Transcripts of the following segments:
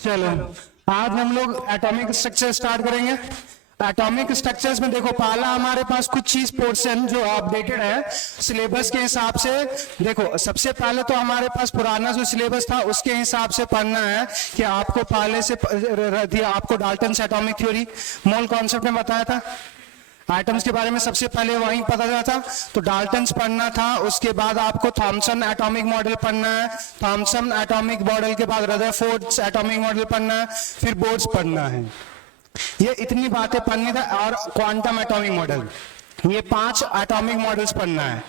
चलो आज हम लोग एटॉमिक स्ट्रक्चर स्टार्ट करेंगे। एटॉमिक स्ट्रक्चर्स में देखो पहला हमारे पास कुछ चीज पोर्शन जो अपडेटेड है सिलेबस के हिसाब से। देखो सबसे पहले तो हमारे पास पुराना जो सिलेबस था उसके हिसाब से पढ़ना है कि आपको पहले से दिया आपको Dalton's atomic theory mole concept में बताया था। आइटम्स के बारे में सबसे पहले वहीं पता चला था, तो डाल्टन्स पढ़ना था। उसके बाद आपको थॉमसन एटॉमिक मॉडल पढ़ना है, थॉमसन एटॉमिक मॉडल के बाद रदरफोर्ड एटॉमिक मॉडल पढ़ना है, फिर बोर्ड्स पढ़ना है। ये इतनी बातें पढ़नी था। और क्वांटम एटॉमिक मॉडल, ये 5 एटॉमिक मॉडल्स पढ़ना है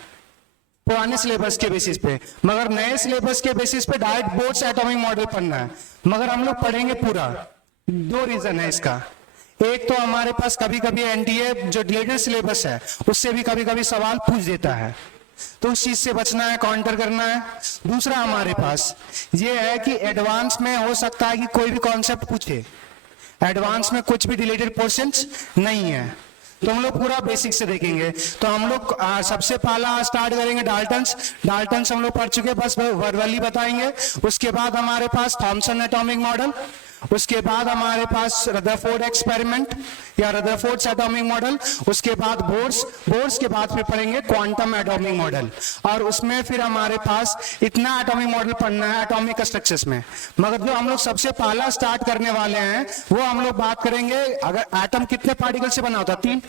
पुराने सिलेबस के बेसिस पे। मगर नए सिलेबस के बेसिस पे डायरेक्ट बोर्ड्स एटॉमिक मॉडल पढ़ना है। मगर हम लोग पढ़ेंगे पूरा। 2 रीजन है इसका। एक तो हमारे पास कभी कभी एनटीए जो लेटेस्ट सिलेबस है उससे भी कभी कभी सवाल पूछ देता है, तो उस चीज से बचना है, काउंटर करना है। दूसरा हमारे पास ये है कि एडवांस में हो सकता है कि कोई भी कॉन्सेप्ट पूछे, एडवांस में कुछ भी डिलीटेड पोर्शंस नहीं है, तो हम लोग पूरा बेसिक से देखेंगे। तो हम लोग सबसे पहला स्टार्ट करेंगे डाल्टन्स हम लोग पढ़ चुके, बस वर्बली बताएंगे। उसके बाद हमारे पास थॉमसन एटॉमिक मॉडल, उसके बाद हमारे पास रदरफोर्ड एक्सपेरिमेंट या रदरफोर्ड एटॉमिक मॉडल, उसके बाद बोर्ड्स के बाद फिर पढ़ेंगे क्वांटम एटॉमिक मॉडल। और उसमें फिर हमारे पास इतना एटॉमिक मॉडल पढ़ना है एटॉमिक स्ट्रक्चर्स में। मगर जो हम लोग सबसे पहला स्टार्ट करने वाले हैं वो हम लोग बात करेंगे, अगर एटम कितने पार्टिकल से बना होता है? 3,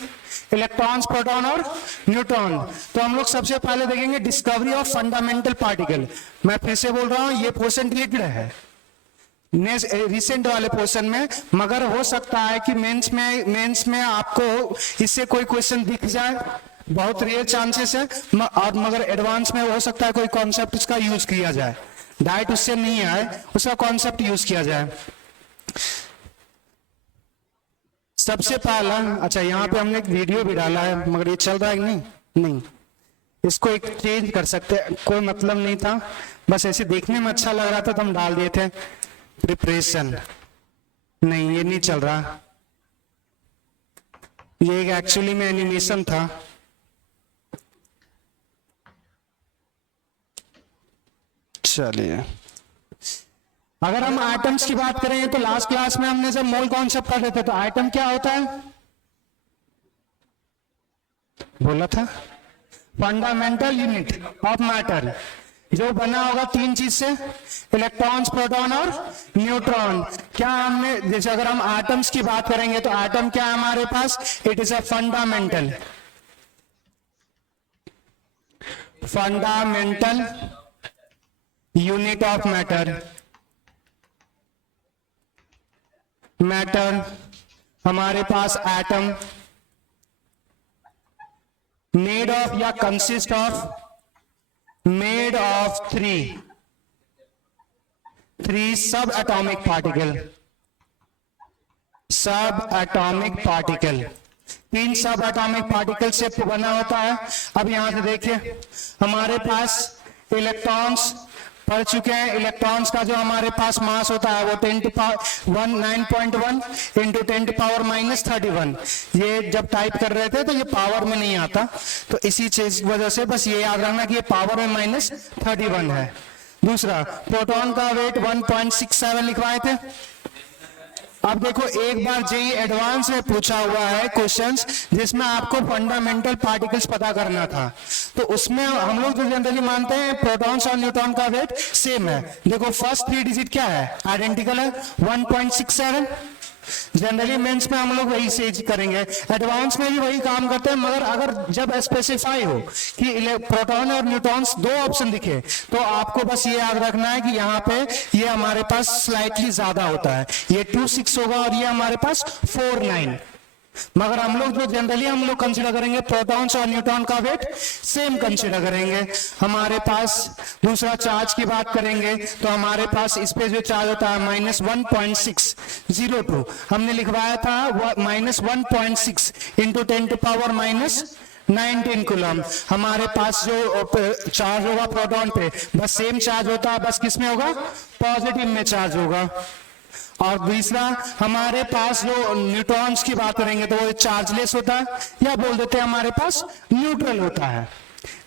इलेक्ट्रॉन्स, प्रोटॉन और न्यूट्रॉन। तो हम लोग सबसे पहले देखेंगे डिस्कवरी ऑफ फंडामेंटल पार्टिकल। मैं फिर से बोल रहा हूं, ये पोर्शन रिलेटेड है रिसेंट वाले पोर्शन में, मगर हो सकता है कि मेंस में आपको इससे कोई क्वेश्चन दिख जाए, बहुत रेयर चांसेस है। और मगर एडवांस में हो सकता है कोई कॉन्सेप्ट इसका यूज किया जाए, डायरेक्ट उससे नहीं आए, उसका कॉन्सेप्ट यूज किया जाए। सबसे पहला, अच्छा यहाँ पे हमने एक वीडियो भी डाला है, मगर ये चल रहा है कि नहीं, इसको एक चेंज कर सकते हैं, कोई मतलब नहीं था, बस ऐसे देखने में अच्छा लग रहा था तो हम डाल दिए थे। प्रिपरेशन नहीं, ये नहीं चल रहा, ये एक एक्चुअली में एनिमेशन था। चलिए, अगर हम आइटम्स की बात करें तो लास्ट क्लास में हमने जब मोल कॉन्सेप्ट पढ़े थे तो आइटम क्या होता है बोला था? फंडामेंटल यूनिट ऑफ मैटर, जो बना होगा 3 चीज से, इलेक्ट्रॉन्स, प्रोटॉन और न्यूट्रॉन। क्या हमने, जैसे अगर हम एटम्स की बात करेंगे तो एटम क्या है हमारे पास? It is a fundamental unit of matter. हमारे पास एटम मेड ऑफ या कंसिस्ट ऑफ made of 3 सब एटॉमिक पार्टिकल 3 सब एटॉमिक पार्टिकल से बना होता है। अब यहां से देखिए, हमारे पास इलेक्ट्रॉन्स पढ़ चुके हैं। इलेक्ट्रॉन्स का जो हमारे पास मास होता है वो 9.1 इंटू 10⁻31। ये जब टाइप कर रहे थे तो ये पावर में नहीं आता, तो इसी चीज वजह से बस ये याद रखना कि ये पावर में -31 है। दूसरा, प्रोटॉन का वेट 1.67 लिखवाए थे। अब देखो, एक बार जेई एडवांस में पूछा हुआ है क्वेश्चंस जिसमें आपको फंडामेंटल पार्टिकल्स पता करना था, तो उसमें हम लोग जो जनरली मानते हैं प्रोटॉन्स और न्यूट्रॉन का वेट सेम है। देखो फर्स्ट 3 डिजिट क्या है, आइडेंटिकल है, 1.67। जनरली मेंस में हम लोग वही से करेंगे, एडवांस में भी वही काम करते हैं। मगर अगर जब स्पेसिफाई हो कि प्रोटॉन और न्यूट्रॉन्स 2 ऑप्शन दिखे तो आपको बस ये याद रखना है कि यहाँ पे ये हमारे पास स्लाइटली ज्यादा होता है, ये 26 होगा और ये हमारे पास 49। मगर हम लोग जो जनरली हम लोग कंसीडर करेंगे प्रोटॉन्स और न्यूट्रॉन का वेट सेम कंसीडर करेंगे। हमारे पास दूसरा चार्ज की बात करेंगे तो हमारे पास इस पे जो चार्ज होता है -1.602, हमने लिखवाया था -1.6 इंटू 10⁻⁻19 कूलम। हमारे पास जो चार्ज होगा प्रोटॉन पे बस सेम चार्ज होता है, बस किस में होगा? पॉजिटिव में चार्ज होगा। और दूसरा, हमारे पास जो न्यूट्रॉन्स की बात करेंगे तो वो चार्जलेस होता है, या बोल देते हैं हमारे पास न्यूट्रल होता है।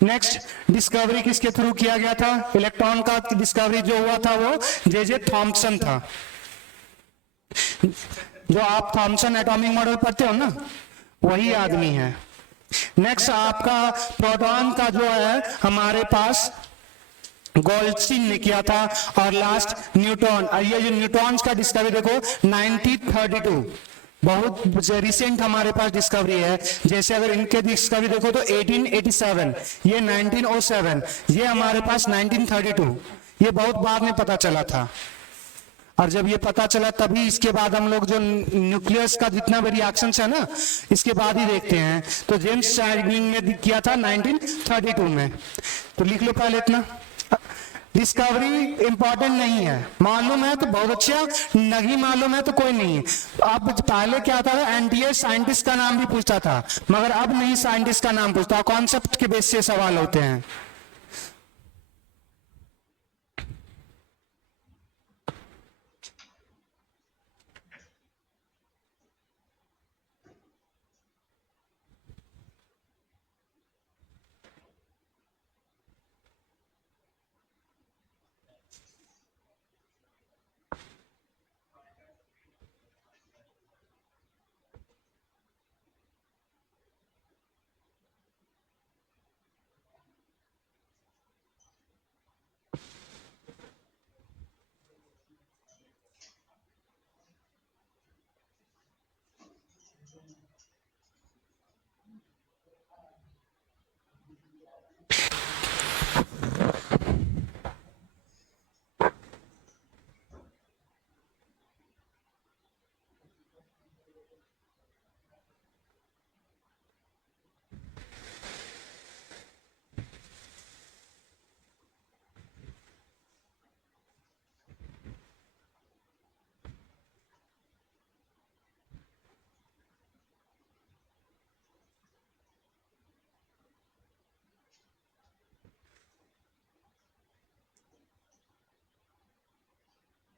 नेक्स्ट, डिस्कवरी किसके थ्रू किया गया था? इलेक्ट्रॉन का डिस्कवरी जो हुआ था वो जे थॉम्पसन था। जो आप थॉमसन एटॉमिक मॉडल पढ़ते हो ना, वही आदमी है। नेक्स्ट आपका प्रोटॉन का जो है हमारे पास गोल्डस्टीन ने किया था, और लास्ट न्यूटन। ये जो न्यूटॉन्स का डिस्कवरी देखो 1932, बहुत रिसेंट हमारे पास डिस्कवरी है। जैसे अगर इनके डिस्कवरी देखो तो 1887, ये 1907, ये हमारे पास 1932, ये बहुत बाद में पता चला था। और जब ये पता चला तभी इसके बाद हम लोग जो न्यूक्लियस का जितना भी रिएक्शन है ना, इसके बाद ही देखते हैं। तो जेम्स चार्लिंग ने किया था 1932 में। तो लिख लो पहले इतना। डिस्कवरी इंपॉर्टेंट नहीं है, मालूम है तो बहुत अच्छा, नहीं मालूम है तो कोई नहीं। अब पहले क्या था, एनटीए साइंटिस्ट का नाम भी पूछता था, मगर अब नहीं साइंटिस्ट का नाम पूछता, कॉन्सेप्ट के बेस से सवाल होते हैं।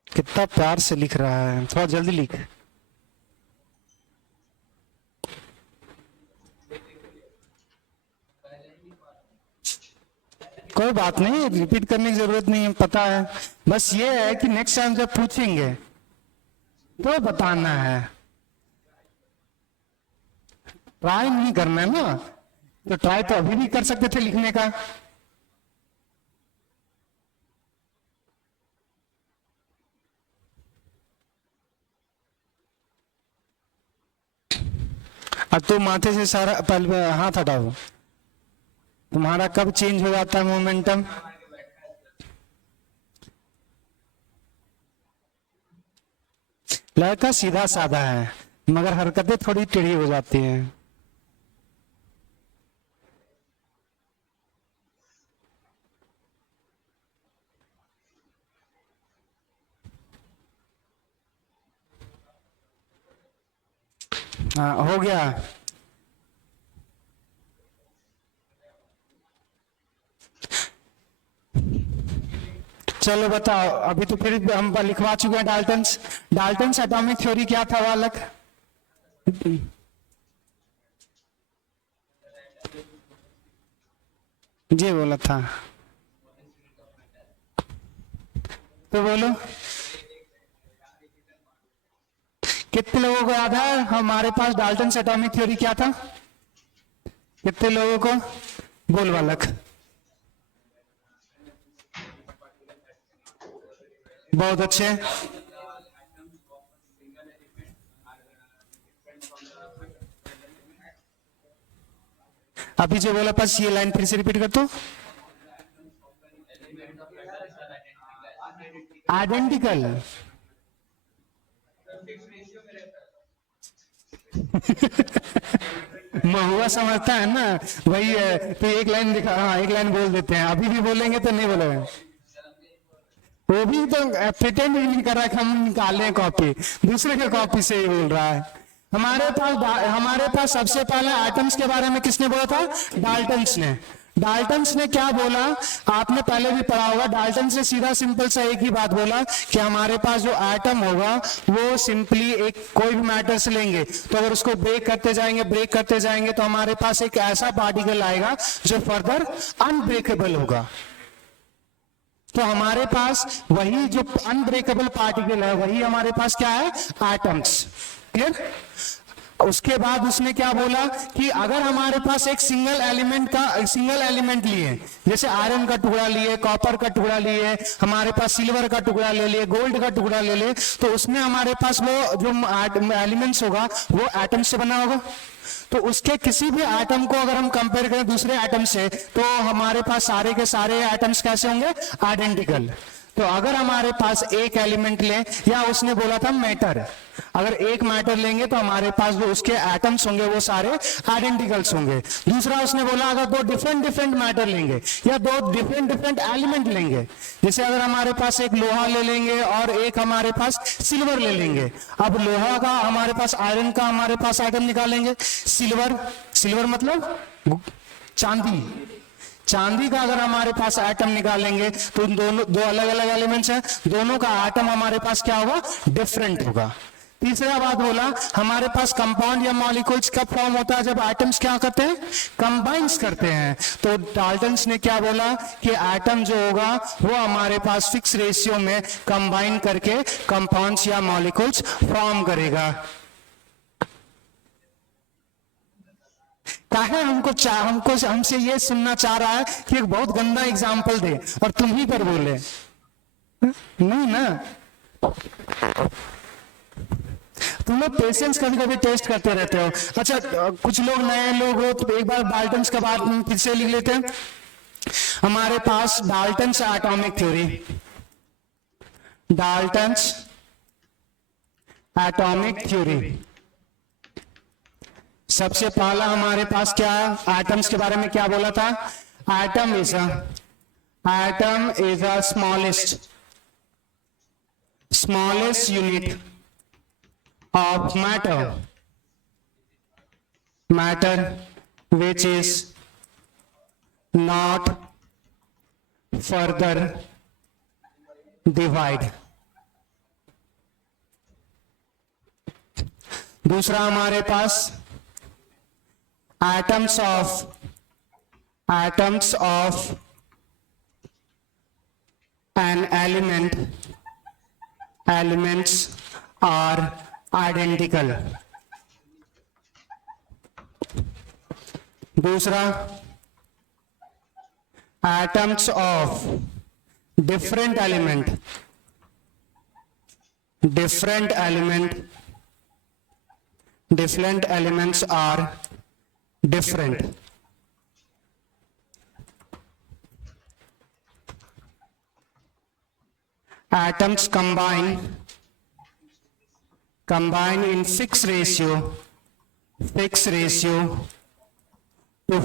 कितना प्यार से लिख रहा है, थोड़ा जल्दी लिख। कोई बात नहीं, रिपीट करने की जरूरत नहीं है, पता है। बस ये है कि नेक्स्ट टाइम जब पूछेंगे तो बताना है, ट्राई नहीं करना है ना। तो ट्राई तो अभी भी कर सकते थे लिखने का। अब तो माथे से सारा पहले हाथ हटाओ। तुम्हारा कब चेंज हो जाता है मोमेंटम? लड़का सीधा साधा है, मगर हरकतें थोड़ी टेढ़ी हो जाती हैं। हाँ, हो गया। चलो बताओ, अभी तो फिर हम लिखवा चुके हैं डाल्टन्स एटॉमिक थ्योरी क्या था बालक? जी बोला था, तो बोलो कितने लोगों को याद है हमारे पास डाल्टन्स एटॉमिक थ्योरी क्या था? कितने लोगों को? बोल बालक। बहुत अच्छे। अभी जो बोला बस ये लाइन फिर से रिपीट कर दो। आइडेंटिकल। महुआ समझता है ना, वही है। तो एक लाइन दिखा, हाँ एक लाइन बोल देते हैं, अभी भी बोलेंगे तो नहीं बोलेंगे। वो भी तो प्रिटेंड नहीं कर रहा है कि हम निकालें कॉपी, दूसरे के कॉपी से ही बोल रहा है। हमारे पास सबसे पहले एटम्स के बारे में किसने बोला था? डाल्टन्स ने। डाल्टन्स ने क्या बोला आपने पहले भी पढ़ा होगा। डाल्टन्स ने सीधा सिंपल सा एक ही बात बोला कि हमारे पास जो एटम होगा वो सिंपली एक कोई भी मैटर से लेंगे, तो अगर उसको ब्रेक करते जाएंगे तो हमारे पास एक ऐसा पार्टिकल आएगा जो फर्दर अनब्रेकेबल होगा। तो हमारे पास वही जो अनब्रेकेबल पार्टिकल है वही हमारे पास क्या है, एटम्स। क्लियर। उसके बाद उसने क्या बोला कि अगर हमारे पास एक सिंगल एलिमेंट लिए, जैसे आयरन का टुकड़ा लिए, कॉपर का टुकड़ा लिए, हमारे पास सिल्वर का टुकड़ा ले लिए, गोल्ड का टुकड़ा ले लिए, तो उसमें हमारे पास वो जो एलिमेंट्स होगा वो एटम से बना होगा। तो उसके किसी भी एटम को अगर हम कंपेयर करें दूसरे एटम से, तो हमारे पास सारे के सारे एटम्स कैसे होंगे, आइडेंटिकल। तो अगर हमारे पास एक एलिमेंट लें, या उसने बोला था मैटर, अगर एक मैटर लेंगे तो हमारे पास जो उसके एटम्स होंगे वो सारे आइडेंटिकल्स होंगे। दूसरा उसने बोला अगर दो डिफरेंट मैटर लेंगे या दो डिफरेंट एलिमेंट लेंगे, जैसे अगर हमारे पास एक लोहा ले लेंगे और एक हमारे पास सिल्वर ले लेंगे, अब लोहा का हमारे पास, आयरन का हमारे पास एटम निकालेंगे, सिल्वर मतलब चांदी, चांदी का अगर हमारे पास एटम निकालेंगे तो दोनों दो अलग अलग एलिमेंट्स हैं, दोनों का एटम हमारे पास क्या होगा, डिफरेंट होगा। तीसरा बात बोला हमारे पास कंपाउंड या मॉलिक्यूल्स कब फॉर्म होता है, जब एटम्स क्या करते हैं, कंबाइंस करते हैं। तो डाल्टन्स ने क्या बोला कि एटम जो होगा वो हमारे पास फिक्स रेशियो में कंबाइन करके कंपाउंड्स या मॉलिक्यूल्स फॉर्म करेगा। काहे हमको हमसे ये सुनना चाह रहा है कि एक बहुत गंदा एग्जाम्पल दे और तुम ही पर बोले, नहीं ना। तुम लोग पेशेंस कभी कभी टेस्ट करते रहते हो। अच्छा, कुछ लोग नए लोग हो तो एक बार डाल्टन्स का बात फिर से लिख लेते हैं। हमारे पास Dalton's atomic theory, Dalton's atomic theory. सबसे पहला हमारे पास क्या, एटम्स के बारे में क्या बोला था, atom is a smallest unit of matter which is not further divide। दूसरा हमारे पास atoms of an elements are identical. दूसरा atoms of different elements are different. Atoms combine in fixed ratio to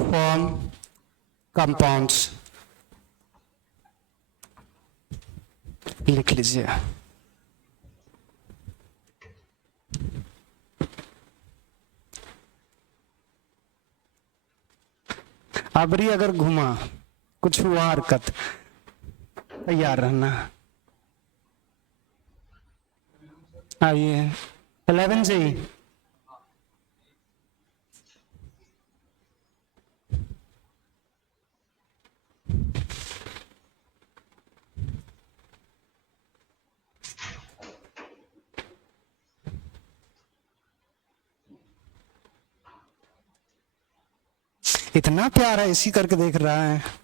form compounds। लिख लीजिए। अबरी अगर घुमा कुछ हुआ हरकत, तैयार रहना। आइए 11 से ही इतना प्यारा इसी करके देख रहा है।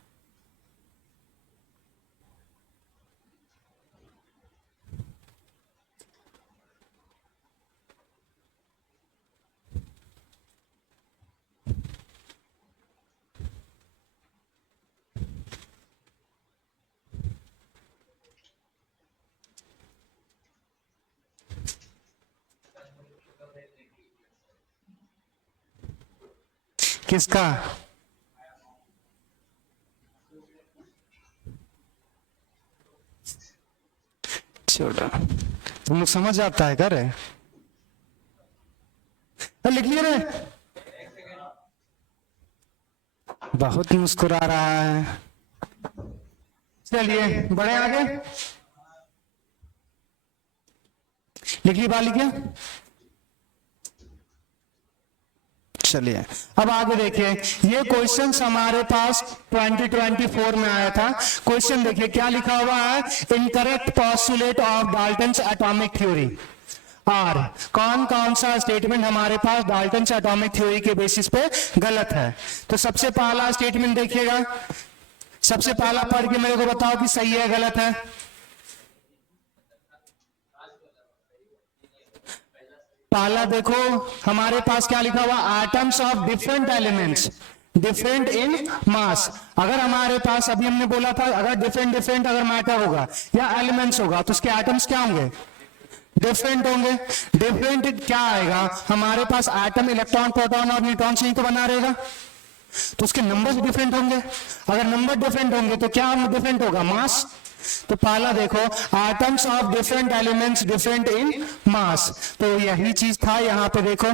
किसका, छोड़ा तुम लोग समझ आता है, कर लिख लिए रे। बहुत मुस्कुरा रहा है। चलिए बढ़े आगे, लिख ली बात, लिखिए। चलिए अब आगे देखिए, ये क्वेश्चन हमारे पास 2024 में आया था। क्वेश्चन देखिए क्या लिखा हुआ है, incorrect postulate of Dalton's atomic theory. और कौन कौन सा स्टेटमेंट हमारे पास डाल्टन्स एटॉमिक थ्योरी के बेसिस पे गलत है। तो सबसे पहला स्टेटमेंट देखिएगा, सबसे पहला पढ़ के मेरे को बताओ कि सही है गलत है। पहला देखो हमारे पास क्या लिखा हुआ, atoms of different elements different in mass. अगर हमारे पास अभी हमने बोला था, अगर डिफरेंट डिफरेंट अगर मैटर होगा या एलिमेंट्स होगा तो उसके एटम्स क्या होंगे, डिफरेंट होंगे। डिफरेंट क्या आएगा हमारे पास, एटम इलेक्ट्रॉन प्रोटॉन और न्यूट्रॉन से ही तो बना रहेगा, तो उसके नंबर्स डिफरेंट होंगे। अगर नंबर डिफरेंट होंगे तो क्या डिफरेंट होगा, मास। तो पहला देखो, atoms of different elements different in mass, तो यही चीज था यहाँ पे देखो,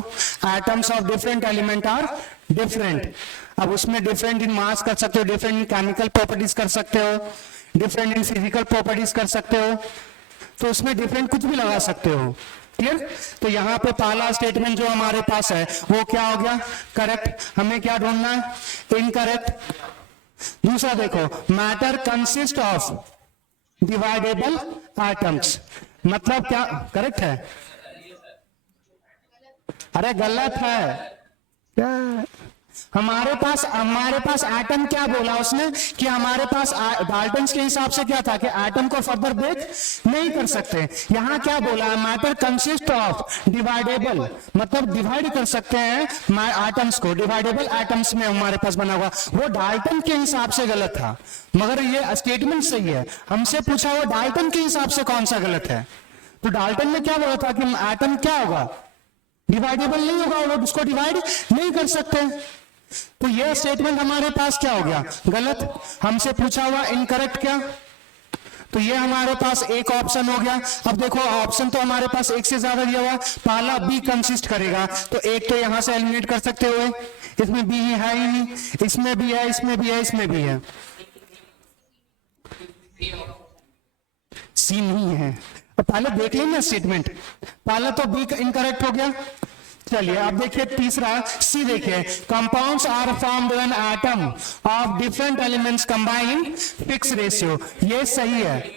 atoms of different element are different. अब उसमें डिफरेंट इन मास कर सकते हो, डिफरेंट इन केमिकल प्रॉपर्टीज कर सकते हो, डिफरेंट इन फिजिकल प्रॉपर्टीज कर सकते हो, तो उसमें डिफरेंट कुछ भी लगा सकते हो। क्लियर। तो यहाँ पे पहला स्टेटमेंट जो हमारे पास है वो क्या हो गया, करेक्ट। हमें क्या ढूंढना है, इनकरेक्ट। दूसरा देखो, matter consist of dividable atoms, मतलब क्या करेक्ट है, अरे गलत है क्या? हमारे पास एटम क्या बोला उसने कि हमारे पास डाल्टन्स के हिसाब से क्या था कि एटम को फर्दर ब्रेक नहीं कर सकते। यहां क्या बोला, मैटर कंसिस्ट ऑफ डिवाइडेबल, मतलब डिवाइड कर सकते हैं एटम्स को, डिवाइडेबल एटम्स में हमारे पास बना हुआ। वो डाल्टन के हिसाब से गलत था, मगर ये स्टेटमेंट सही है। हमसे पूछा हुआ डाल्टन के हिसाब से कौन सा गलत है, तो डाल्टन ने क्या बोला था कि एटम क्या होगा, डिवाइडेबल नहीं होगा, वो उसको डिवाइड नहीं कर सकते। तो ये स्टेटमेंट हमारे पास क्या हो गया, गलत। हमसे पूछा हुआ इनकरेक्ट क्या, तो ये हमारे पास एक ऑप्शन हो गया। अब देखो ऑप्शन तो हमारे पास एक से ज्यादा दिया हुआ, पहला बी कंसिस्ट करेगा, तो एक तो यहां से एलिमिनेट कर सकते हो, इसमें बी है ही नहीं, इसमें भी है, इसमें भी है, इसमें भी है, सी नहीं है। तो पहले देख लेंगे स्टेटमेंट, पहला तो बी इनकरेक्ट हो गया। चलिए अब देखिए तीसरा सी, देखिए compounds are formed when atom of different elements combine fix ratio, ये सही है,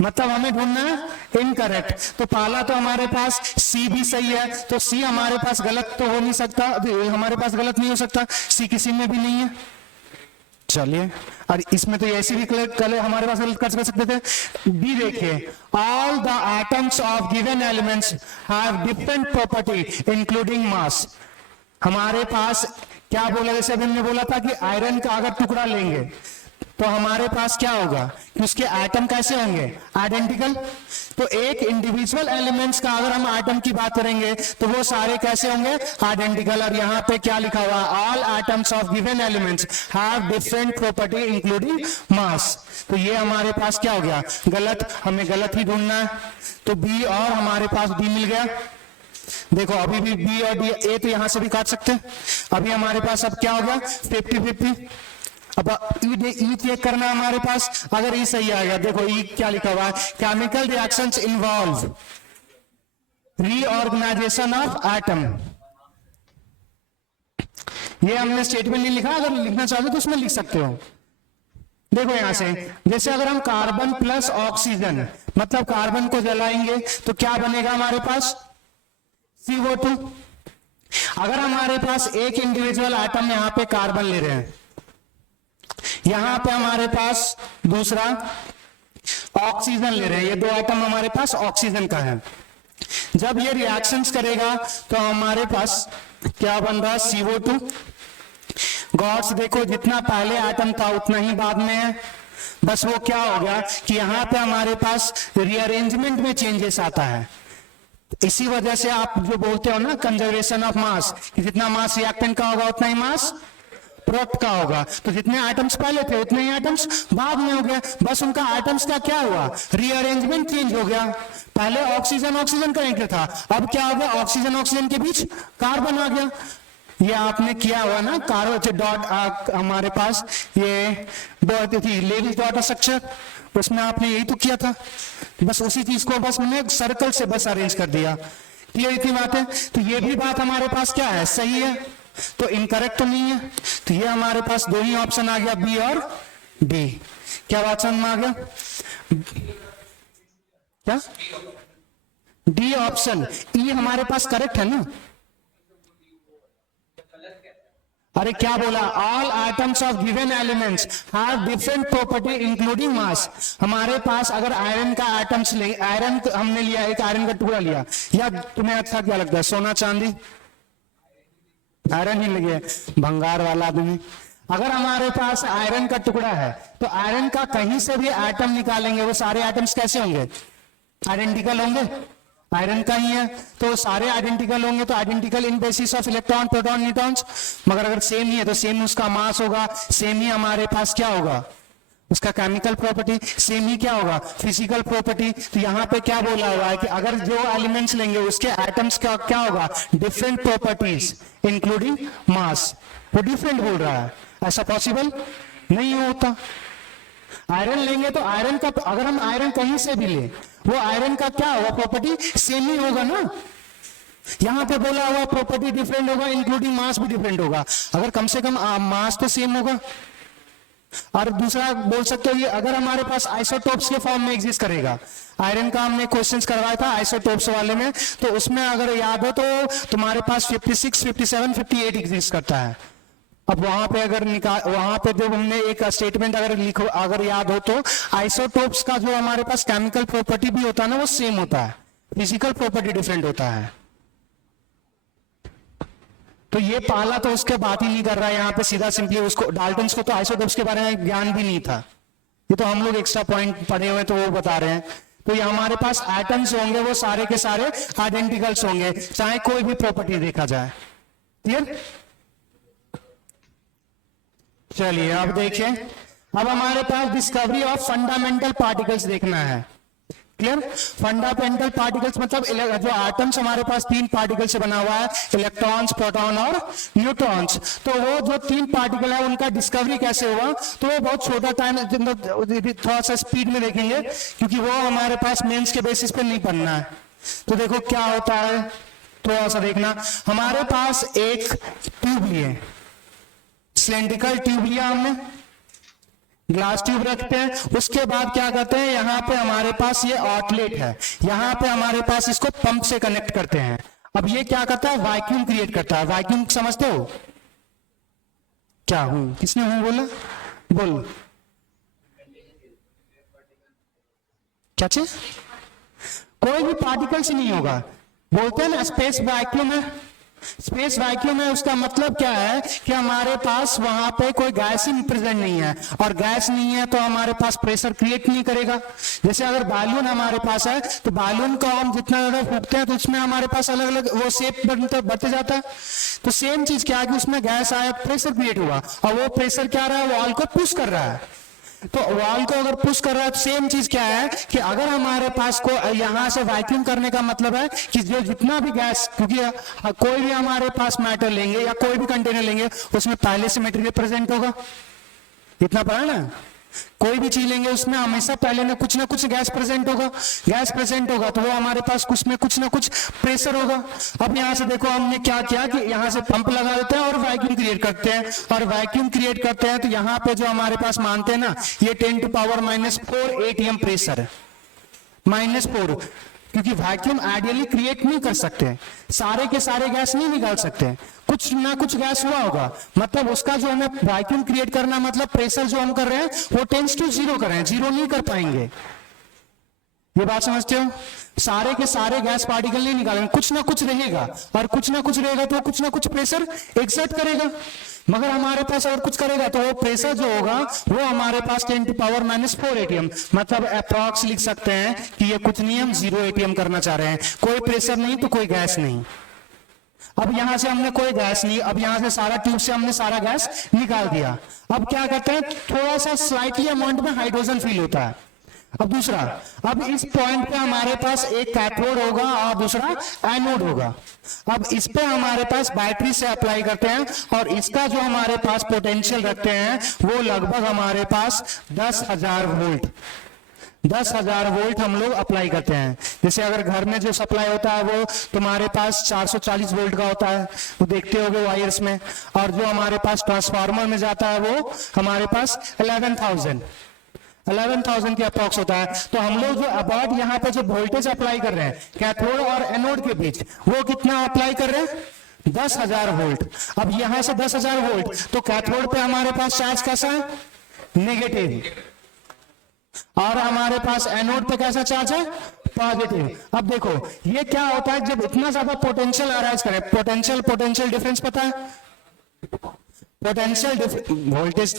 मतलब हमें ढूंढना है इनकरेक्ट। तो पहला तो हमारे पास सी भी सही है, तो सी हमारे पास गलत तो हो नहीं सकता, हमारे पास गलत नहीं हो सकता, सी किसी में भी नहीं है। चलिए और इसमें तो ऐसे भी कलर हमारे पास गलत कर सकते थे। बी देखिए, all the atoms of given elements have different property including mass. हमारे पास क्या बोला, जैसे अभी हमने बोला था कि आयरन का अगर टुकड़ा लेंगे तो हमारे पास क्या होगा कि उसके एटम कैसे होंगे, आइडेंटिकल। तो एक इंडिविजुअल एलिमेंट्स का अगर हम एटम की बात करेंगे तो वो सारे कैसे होंगे, आइडेंटिकल। और यहाँ पे क्या लिखा हुआ, all atoms of given elements have different property including mass. तो ये हमारे पास क्या हो गया, गलत, हमें गलत ही ढूंढना है। तो बी और हमारे पास डी मिल गया। देखो अभी भी बी और डी, ए तो यहां से भी काट सकते हैं। अभी हमारे पास अब क्या हो गया, 50-50। अब ई चेक करना हमारे पास, अगर ई सही आएगा, देखो ई क्या लिखा हुआ है, chemical reactions involve reorganisation of atom. ये हमने स्टेटमेंट नहीं लिखा, अगर लिखना चाहते तो उसमें लिख सकते हो। देखो यहां से, जैसे अगर हम कार्बन प्लस ऑक्सीजन, मतलब कार्बन को जलाएंगे तो क्या बनेगा हमारे पास, CO2। अगर हमारे पास एक इंडिविजुअल एटम यहां पे कार्बन ले रहे हैं, यहां पे हमारे पास दूसरा ऑक्सीजन ले रहे हैं, ये दो आइटम हमारे पास ऑक्सीजन का है। जब ये रिएक्शंस करेगा तो हमारे पास क्या बन रहा है, CO2। गॉड्स देखो जितना पहले आइटम था उतना ही बाद में है, बस वो क्या हो गया कि यहां पे हमारे पास रीअरेंजमेंट में चेंजेस आता है। इसी वजह से आप जो बोलते हो ना कंजर्वेशन ऑफ मास, कि जितना मास रिएक्टेंट का होगा उतना ही मास प्रोडक्ट का होगा। तो जितने आइटम्स पहले थे उतने ही आइटम्स बाद में हो गए, बस उनका आइटम्स का क्या हुआ, रीअरेंजमेंट चेंज हो गया। पहले ऑक्सीजन ऑक्सीजन कनेक्टेड था, अब क्या हो गया, ऑक्सीजन ऑक्सीजन के बीच कार्बन आ गया। ये आपने किया हुआ ना कार्बन डॉट, हमारे पास ये बहुत थी लेविस डॉट स्ट्रक्चर, उसमें आपने यही तो किया था, बस उसी चीज को बस मैंने सर्कल से बस अरेंज कर दिया। क्लियर इतनी बात है। तो ये भी बात हमारे पास क्या है, सही है। तो इनकरेक्ट तो नहीं है, तो ये हमारे पास दो ही ऑप्शन आ गया, बी और डी। क्या बात समझ में आ गया? क्या डी ऑप्शन, ई हमारे पास करेक्ट है ना? अरे क्या बोला, all items of given elements have different property including mass. हमारे पास अगर आयरन का आइटम्स ले, आयरन हमने लिया, एक आयरन का टुकड़ा लिया, या तुम्हें अच्छा क्या लगता है, सोना चांदी? आयरन ही लगे, भंगार वाला आदमी। अगर हमारे पास आयरन का टुकड़ा है तो आयरन का कहीं से भी आइटम निकालेंगे, वो सारे आइटम्स कैसे होंगे? आइडेंटिकल होंगे, आयरन का ही है तो सारे आइडेंटिकल होंगे, तो identical in basis of electron, proton, neutrons. मगर अगर सेम ही है तो सेम उसका मास होगा, सेम ही हमारे पास क्या होगा, उसका केमिकल प्रॉपर्टी, सेम ही क्या होगा, फिजिकल प्रॉपर्टी। तो यहाँ पे क्या बोला हुआ है कि अगर जो एलिमेंट्स लेंगे उसके एटम्स का क्या होगा, डिफरेंट प्रॉपर्टीज इंक्लूडिंग मास। वो डिफरेंट बोल रहा है, ऐसा पॉसिबल नहीं होता। आयरन लेंगे तो आयरन का, अगर हम आयरन कहीं से भी ले, वो आयरन का क्या होगा, प्रॉपर्टी सेम ही होगा ना। यहां पे बोला हुआ प्रॉपर्टी डिफरेंट होगा, इंक्लूडिंग मास भी डिफरेंट होगा। अगर कम से कम मास तो सेम होगा। और दूसरा बोल सकते हो, ये अगर हमारे पास आइसोटोप्स के फॉर्म में एग्जिस्ट करेगा, आयरन का हमने क्वेश्चंस करवाया था आइसोटोप्स वाले में, तो उसमें अगर याद हो तो तुम्हारे पास 56, 57, 58 एग्जिस्ट करता है। अब वहां पे अगर वहां पे जो हमने एक स्टेटमेंट अगर लिखो, अगर याद हो तो आइसोटोप्स का जो हमारे पास केमिकल प्रॉपर्टी भी होता है ना, वो सेम होता है, फिजिकल प्रॉपर्टी डिफरेंट होता है। तो ये पहला तो उसके बात ही नहीं कर रहा है यहाँ पे, सीधा सिंपली उसको डाल्टन्स को तो आइसोटोप्स के बारे में ज्ञान भी नहीं था, ये तो हम लोग एक्स्ट्रा पॉइंट पढ़े हुए तो वो बता रहे हैं। तो ये हमारे पास एटम्स होंगे वो सारे के सारे आइडेंटिकल्स होंगे, चाहे कोई भी प्रॉपर्टी देखा जाए। क्लियर? चलिए अब देखिए, अब हमारे पास डिस्कवरी ऑफ फंडामेंटल पार्टिकल्स देखना है। क्लियर? फंडामेंटल पार्टिकल्स मतलब जो एटम्स हमारे पास 3 पार्टिकल से बना हुआ है, इलेक्ट्रॉन्स, प्रोटॉन और न्यूट्रॉन्स। तो वो जो 3 पार्टिकल है उनका डिस्कवरी कैसे हुआ, तो वो बहुत छोटा टाइम, थोड़ा सा स्पीड में देखेंगे क्योंकि वो हमारे पास मेंस के बेसिस पे नहीं पढ़ना है। तो देखो क्या होता है, थोड़ा सा देखना। हमारे पास एक ट्यूब लिए, सिलेंड्रिकल ट्यूब लिया हमने, ग्लास ट्यूब रखते हैं, उसके बाद क्या करते हैं, यहां पे हमारे पास ये आउटलेट है, यहां पे हमारे पास इसको पंप से कनेक्ट करते हैं। अब ये क्या करता है, वैक्यूम क्रिएट करता है। वैक्यूम समझते हो क्या? हूं किसने हूं बोला, बोल क्या चीज? कोई भी पार्टिकल्स नहीं होगा, बोलते हैं ना स्पेस वैक्यूम है। स्पेस वैक्यूम है, उसका मतलब क्या है कि हमारे पास वहां पे कोई गैस ही प्रेजेंट नहीं है, और गैस नहीं है तो हमारे पास प्रेशर क्रिएट नहीं करेगा। जैसे अगर बैलून हमारे पास है तो बैलून को हम जितना ज्यादा फूंकते हैं तो उसमें हमारे पास अलग अलग वो शेप बढ़ते जाता है। तो सेम चीज क्या है कि उसमें गैस आया, प्रेशर क्रिएट हुआ, और वो प्रेशर क्या रहा है, वॉल को पुश कर रहा है। तो वॉल को अगर पुश कर रहा है तो सेम चीज क्या है कि अगर हमारे पास को यहां से वैक्यूम करने का मतलब है कि जो जितना भी गैस, क्योंकि कोई भी हमारे पास मैटर लेंगे या कोई भी कंटेनर लेंगे उसमें पहले से मटेरियल प्रेजेंट होगा, इतना पता है ना। कोई भी चीज लेंगे उसमें हमेशा पहले में कुछ ना कुछ गैस प्रेजेंट होगा, गैस प्रेजेंट होगा तो वो हमारे पास उसमें कुछ ना कुछ प्रेशर होगा। अब यहां से देखो हमने क्या किया कि यहां से पंप लगा देते हैं और वैक्यूम क्रिएट करते हैं, और वैक्यूम क्रिएट करते हैं तो यहां पे जो हमारे पास मानते हैं ना, ये 10⁻⁻⁴ ATM प्रेशर है, -4, क्योंकि वैक्यूम आइडियली क्रिएट नहीं कर सकते, सारे के सारे गैस नहीं निकाल सकते, कुछ ना कुछ गैस हुआ होगा। मतलब उसका जो हमें वैक्यूम क्रिएट करना, मतलब प्रेशर जो हम कर रहे हैं वो टेंड्स टू 0 कर रहे हैं, 0 नहीं कर पाएंगे। ये बात समझते हो? सारे के सारे गैस पार्टिकल नहीं निकालेंगे, कुछ ना कुछ रहेगा, और कुछ ना कुछ रहेगा तो कुछ ना कुछ प्रेशर एक्सर्ट करेगा। मगर हमारे पास अगर कुछ करेगा तो वो प्रेशर जो होगा वो हमारे पास 10⁻⁻⁴ ATM, मतलब अप्रॉक्स लिख सकते हैं कि ये कुछ नहीं, हम 0 ATM करना चाह रहे हैं। कोई प्रेशर नहीं तो कोई गैस नहीं। अब यहां से हमने कोई गैस नहीं, अब यहां से सारा ट्यूब से हमने सारा गैस निकाल दिया। अब क्या करते हैं, थोड़ा सा स्लाइटली अमाउंट में हाइड्रोजन फील होता है। अब दूसरा, अब इस पॉइंट पे हमारे पास एक कैथोड होगा और दूसरा एनोड होगा। अब इस पे हमारे पास बैटरी से अप्लाई करते हैं, और इसका जो हमारे पास पोटेंशियल रखते हैं वो लगभग हमारे पास 10,000 वोल्ट। 10,000 वोल्ट हम लोग अप्लाई करते हैं। जैसे अगर घर में जो सप्लाई होता है वो तुम्हारे पास 440 वोल्ट का होता है, वो देखते होगे वायर्स में, और जो हमारे पास ट्रांसफार्मर में जाता है वो हमारे पास 11,000 के अप्रॉक्स होता है। तो हम लोग जो अबाउट यहाँ पे जो वोल्टेज अप्लाई कर रहे हैं कैथोड और एनोड के बीच, वो कितना अप्लाई कर रहे हैं? 10,000 वोल्ट। अब यहां से 10,000 वोल्ट, तो कैथोड पे हमारे पास चार्ज कैसा है? नेगेटिव। और हमारे पास एनोड पे कैसा चार्ज है? पॉजिटिव। अब देखो ये क्या होता है जब इतना ज्यादा पोटेंशियल अराइज करे, पोटेंशियल डिफरेंस पता है? पोटेंशियल वोल्टेज,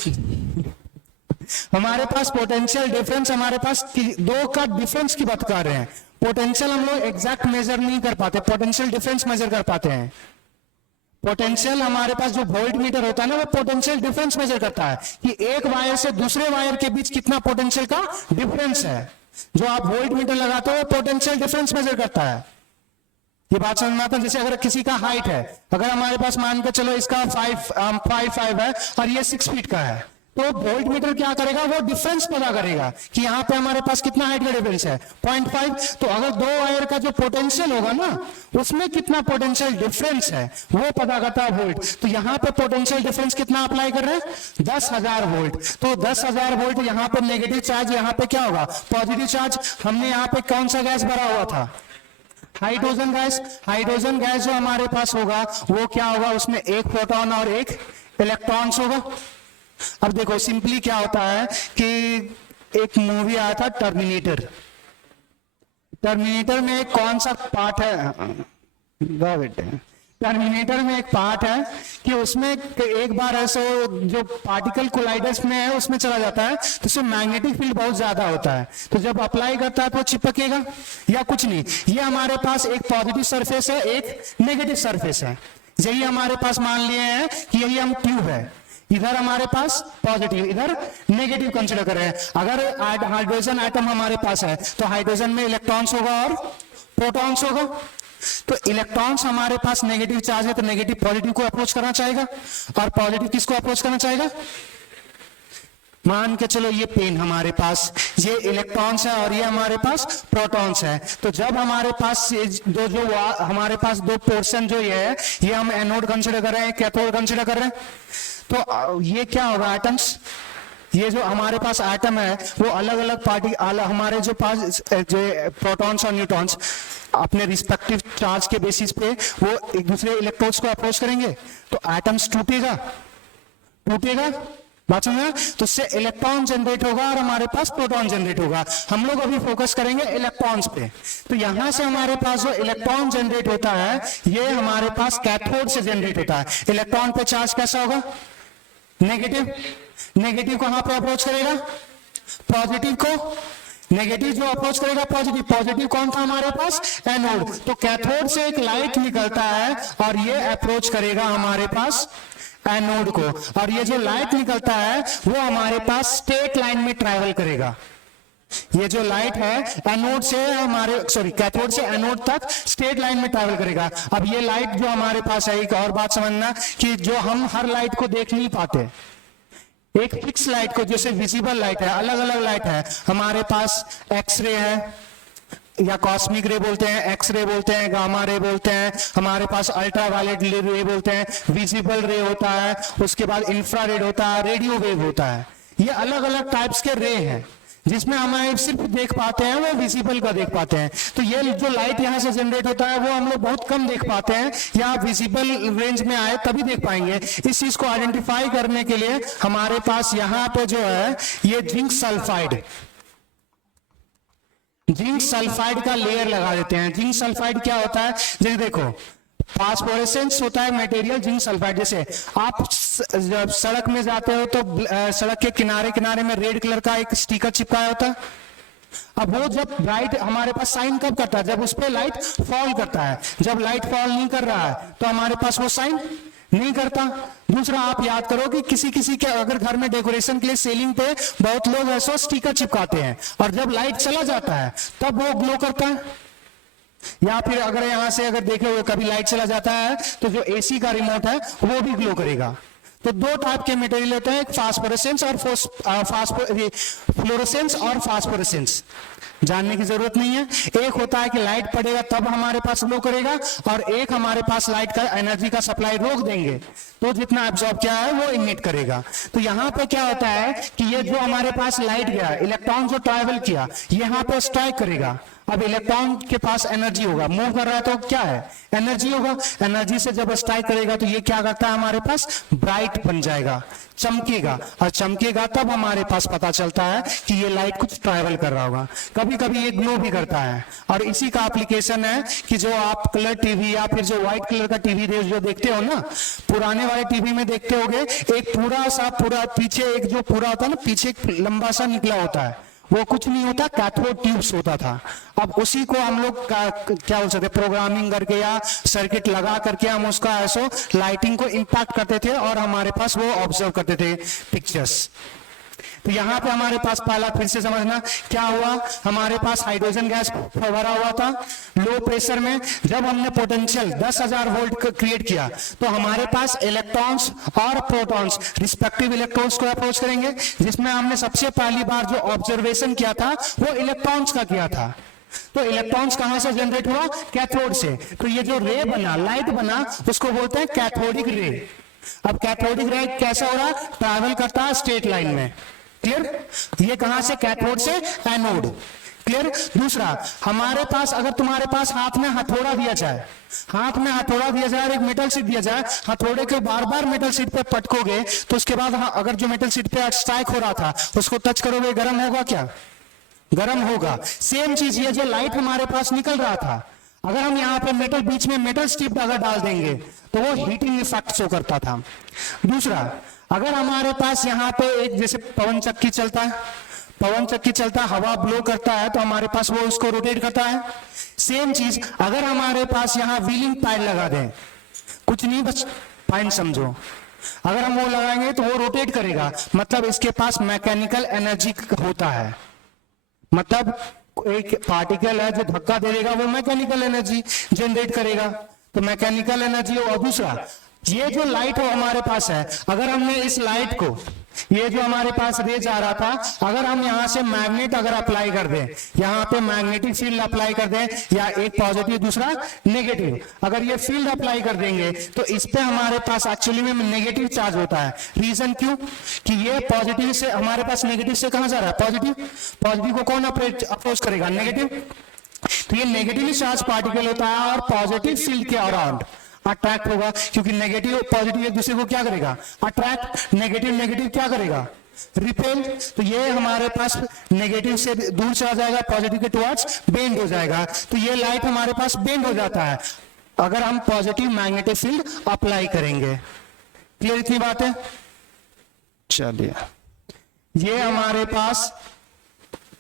हमारे पास पोटेंशियल डिफरेंस, हमारे पास दो का डिफरेंस की बात कर रहे हैं। पोटेंशियल हम लोग एग्जैक्ट मेजर नहीं कर पाते, पोटेंशियल डिफरेंस मेजर कर पाते हैं। पोटेंशियल हमारे पास जो वोल्ट मीटर होता है ना, वो पोटेंशियल डिफरेंस मेजर करता है कि एक वायर से दूसरे वायर के बीच कितना पोटेंशियल का डिफरेंस है। जो आप वोल्ट मीटर लगाते हो वो पोटेंशियल डिफरेंस मेजर करता है। ये बात समझ में आता है? जैसे अगर किसी का हाइट है, अगर हमारे पास मान के चलो इसका 5 है और ये 6 फीट का है, तो वोल्ट मीटर क्या करेगा? वो डिफरेंस पता करेगा कि यहाँ पे हमारे पास कितना हाइट का डिफरेंस है, 0.5। तो अगर दो वायर का जो पोटेंशियल होगा ना, उसमें कितना पोटेंशियल डिफरेंस है वो पता करता है वोल्ट। तो यहाँ पे पोटेंशियल डिफरेंस कितना अप्लाई कर रहे हैं? 10,000 वोल्ट। तो 10,000 वोल्ट, यहाँ पे नेगेटिव चार्ज, यहाँ पे क्या होगा? Positive charge. हमने यहाँ पे कौन सा गैस भरा हुआ था? Hydrogen gas. हाइड्रोजन गैस जो हमारे पास होगा वो क्या होगा? उसमें एक प्रोटॉन और एक इलेक्ट्रॉन्स होगा। अब देखो सिंपली क्या होता है कि एक मूवी आया था टर्मिनेटर। टर्मिनेटर में कौन सा पार्ट है? टर्मिनेटर में एक पार्ट है कि उसमें एक बार ऐसे जो पार्टिकल कोलाइडर्स में है उसमें चला जाता है, तो उसमें मैग्नेटिक फील्ड बहुत ज्यादा होता है। तो जब अप्लाई करता है तो चिपकेगा या कुछ नहीं। ये हमारे पास एक पॉजिटिव सरफेस है, एक नेगेटिव सरफेस है। यही हमारे पास मान लिए हैं कि यही हम ट्यूब है, इधर हमारे पास पॉजिटिव, इधर नेगेटिव कंसीडर कर रहे हैं। अगर हाइड्रोजन एटम हमारे पास है तो हाइड्रोजन में इलेक्ट्रॉन्स होगा और प्रोटॉन्स होगा। तो इलेक्ट्रॉन्स हमारे पास नेगेटिव चार्ज है, तो नेगेटिव पॉजिटिव को अप्रोच करना चाहेगा और पॉजिटिव किसको अप्रोच करना चाहेगा? मान के चलो ये पेन हमारे पास, ये इलेक्ट्रॉन्स है और ये हमारे पास प्रोटॉन्स है। तो जब हमारे पास हमारे पास दो पोर्शन जो ये हम एनोड कंसीडर कर रहे हैं, कैथोड कंसीडर कर रहे हैं, तो ये क्या होगा? एटम्स। ये जो हमारे पास एटम है वो अलग अलग हमारे जो पास जो प्रोटॉन्स और न्यूट्रॉन्स अपने रिस्पेक्टिव चार्ज के बेसिस पे वो एक दूसरे इलेक्ट्रॉन्स को अप्रोच करेंगे, तो एटम्स टूटेगा। बात समझा? तो उससे इलेक्ट्रॉन जनरेट होगा और हमारे पास प्रोटॉन जनरेट होगा। हम लोग अभी फोकस करेंगे इलेक्ट्रॉन्स पे। तो यहां से हमारे पास जो इलेक्ट्रॉन जनरेट होता है ये हमारे पास कैथोड से जनरेट होता है। इलेक्ट्रॉन पे चार्ज कैसा होगा? नेगेटिव। नेगेटिव कहां पे अप्रोच करेगा? पॉजिटिव को। नेगेटिव जो अप्रोच करेगा पॉजिटिव। पॉजिटिव कौन था हमारे पास? एनोड। तो कैथोड से एक लाइट निकलता है और ये अप्रोच करेगा हमारे पास एनोड को, और ये जो लाइट निकलता है वो हमारे पास स्ट्रेट लाइन में ट्रैवल करेगा। ये जो लाइट है एनोड से कैथोड से एनोड तक स्ट्रेट लाइन में ट्रैवल करेगा। अब ये लाइट जो हमारे पास है, एक और बात समझना कि जो हम हर लाइट को देख नहीं पाते, एक फिक्स लाइट को, जैसे विजिबल लाइट है, अलग अलग लाइट है। हमारे पास एक्सरे है या कॉस्मिक रे बोलते हैं, एक्स रे बोलते हैं, गामा रे बोलते हैं, हमारे पास अल्ट्रावायलेट रे बोलते हैं, विजिबल रे होता है, उसके बाद इंफ्रारेड होता है, रेडियो वेव होता है। ये अलग अलग टाइप्स के रे हैं जिसमें हमें सिर्फ देख पाते हैं वो विजिबल का देख पाते हैं। तो ये जो लाइट यहाँ से जनरेट होता है वो हम लोग बहुत कम देख पाते हैं, या विजिबल रेंज में आए तभी देख पाएंगे। इस चीज को आइडेंटिफाई करने के लिए हमारे पास यहाँ पे जो है ये जिंक सल्फाइड का लेयर लगा देते हैं। जिंक सल्फाइड क्या होता है? जैसे देखो फास्फोरेसेंस होता है मटेरियल जिंक सल्फाइड। जैसे आप जब सड़क में जाते हो तो सड़क के किनारे किनारे में रेड कलर का एक स्टिकर चिपकाया होता है। अब वो जब लाइट हमारे पास साइन कब करता है? जब उस पर लाइट फॉल करता है। जब लाइट फॉल नहीं कर रहा है तो हमारे पास वो साइन नहीं करता। दूसरा, आप याद करो कि किसी के अगर घर में डेकोरेशन के लिए सीलिंग पे बहुत लोग ऐसा स्टिकर चिपकाते हैं और जब लाइट चला जाता है तब वो ग्लो करता है। या फिर अगर यहां से अगर देखे हुए कभी लाइट चला जाता है तो जो एसी का रिमोट है वो भी ग्लो करेगा। तो दो टाइप के मटेरियल होते हैं, एक फास्फोरेसेंस और फ्लोरोसेंस और फास्फोरेसेंस। जानने की जरूरत नहीं है। एक होता है कि लाइट पड़ेगा तब हमारे पास ग्लो करेगा, और एक हमारे पास लाइट का एनर्जी का सप्लाई रोक देंगे तो जितना एब्जॉर्ब किया है वो इमिट करेगा। तो यहाँ पे क्या होता है कि ये जो हमारे पास लाइट गया, इलेक्ट्रॉन जो ट्रैवल किया यहाँ पे स्ट्राइक करेगा। अब इलेक्ट्रॉन के पास एनर्जी होगा, मूव कर रहा है तो क्या है, एनर्जी होगा। एनर्जी से जब स्ट्राइक करेगा तो ये क्या करता है, हमारे पास ब्राइट बन जाएगा, चमकेगा, और चमकेगा तब हमारे पास पता चलता है कि ये लाइट कुछ ट्रैवल कर रहा होगा। कभी कभी ये ग्लो भी करता है, और इसी का एप्लीकेशन है कि जो आप कलर टीवी या फिर जो व्हाइट कलर का टीवी जो देखते हो ना, पुराने वाले टीवी में देखते होगे, एक पूरा पीछे एक जो पूरा होता है ना, पीछे एक लंबा सा निकला होता है, वो कुछ नहीं होता, कैथोड ट्यूब्स होता था। अब उसी को हम लोग क्या बोल सकते, प्रोग्रामिंग करके या सर्किट लगा करके हम उसका ऐसो लाइटिंग को इंपैक्ट करते थे और हमारे पास वो ऑब्जर्व करते थे पिक्चर्स। तो यहाँ पे हमारे पास पहला फिर से समझना क्या हुआ, हमारे पास हाइड्रोजन गैस भरा हुआ था लो प्रेशर में। जब हमने पोटेंशियल 10,000 वोल्ट क्रिएट किया तो हमारे पास इलेक्ट्रॉन्स और प्रोटॉन्स रिस्पेक्टिव इलेक्ट्रॉन्स को अप्रोच करेंगे, जिसमें हमने सबसे पहली बार जो ऑब्जर्वेशन किया था वो इलेक्ट्रॉन्स का किया था। तो इलेक्ट्रॉन्स कहां से जनरेट हुआ, कैथोड से। तो ये जो रे बना, लाइट बना, उसको बोलते हैं कैथोडिक रे। अब कैथोडिक रे कैसा हो रहा, ट्रैवल करता है स्ट्रेट लाइन में, क्लियर। ये कहां से, कैथोड से एनोड, क्लियर। दूसरा, हमारे पास अगर तुम्हारे पास हाथ में हथौड़ा दिया जाए, हाथ में हथौड़ा दिया जाए और एक मेटल शीट दिया जाए, हथौड़े के बार बार मेटल शीट पे पटकोगे तो उसके बाद अगर जो मेटल शीट पे स्ट्राइक हो रहा था उसको टच करोगे, गर्म होगा क्या, गर्म होगा। सेम चीज ये जो लाइट हमारे पास निकल रहा था, अगर हम यहाँ पे मेटल बीच में मेटल स्ट्रिप अगर डाल देंगे तो वो हीटिंग इफेक्ट शो करता था। दूसरा, अगर हमारे पास यहाँ पे एक जैसे पवन चक्की चलता है, पवन चक्की चलता है, हवा ब्लो करता है तो हमारे पास वो उसको रोटेट करता है। सेम चीज अगर हमारे पास यहाँ व्हीलिंग पाइल लगा दें, कुछ नहीं बस पाइन समझो, अगर हम वो लगाएंगे तो वो रोटेट करेगा, मतलब इसके पास मैकेनिकल एनर्जी होता है। मतलब एक पार्टिकल है जो धक्का दे देगा वो मैकेनिकल एनर्जी जनरेट करेगा, तो मैकेनिकल एनर्जी। और दूसरा, ये जो लाइट हो हमारे पास है, अगर हमने इस लाइट को, ये जो हमारे पास रे जा रहा था, अगर हम यहां से मैग्नेट अगर अप्लाई कर दें, यहां पे मैग्नेटिक फील्ड अप्लाई कर दें, या एक पॉजिटिव दूसरा नेगेटिव, अगर ये फील्ड अप्लाई कर देंगे तो इस पे हमारे पास एक्चुअली में नेगेटिव चार्ज होता है। रीजन क्यों, कि ये पॉजिटिव से हमारे पास नेगेटिव से कहां जा रहा है, पॉजिटिव, पॉजिटिव को कौन अप्रोच करेगा, नेगेटिव। तो ये नेगेटिव चार्ज पार्टिकल होता है और पॉजिटिव फील्ड के अराउंड अट्रैक्ट होगा, क्योंकि नेगेटिव पॉजिटिव एक दूसरे को क्या करेगा, अट्रैक्ट, नेगेटिव नेगेटिव क्या करेगा, रिपेल। तो ये हमारे पास नेगेटिव से दूर चला जाएगा, पॉजिटिव के टुवर्ड्स बेंड हो जाएगा, तो ये लाइट हमारे पास बेंड हो जाता है अगर हम पॉजिटिव मैग्नेटिक फील्ड अप्लाई करेंगे। क्लियर इतनी बात है। चलिए, ये हमारे पास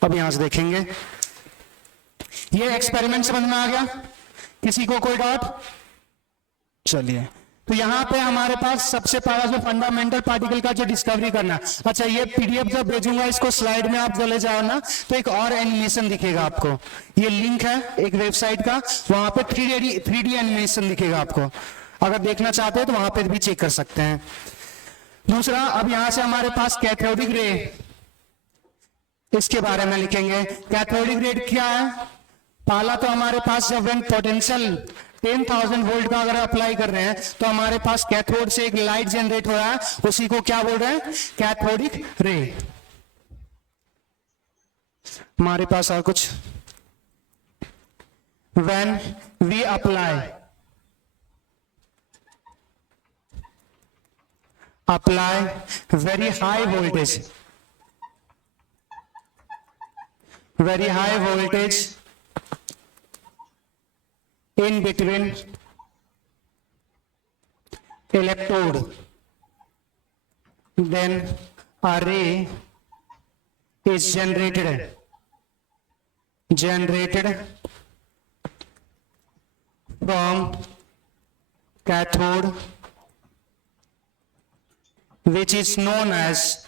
अब यहां से देखेंगे, ये एक्सपेरिमेंट समझ में आ गया, किसी को कोई डाउट। चलिए, तो यहां पे हमारे पास सबसे पहला जो फंडामेंटल पार्टिकल का जो डिस्कवरी करना। अच्छा, ये पीडीएफ जब भेजूंगा इसको स्लाइड में आप चले जाओ ना, तो एक और एनिमेशन दिखेगा आपको, ये लिंक है एक वेबसाइट का, वहां पे 3D एनिमेशन दिखेगा आपको, अगर देखना चाहते हैं तो वहां पे भी चेक कर सकते हैं। दूसरा, अब यहां से हमारे पास कैथोडिक रे, इसके बारे में लिखेंगे। कैथोडिक रे क्या है, पहला तो हमारे पास जब पोटेंशियल 10,000 वोल्ट का अगर अप्लाई कर रहे हैं तो हमारे पास कैथोड से एक लाइट जनरेट हो रहा है, उसी को क्या बोल रहे हैं, कैथोडिक रे। हमारे पास और कुछ, when we apply very high voltage in between electrode, then a ray is generated from cathode, which is known as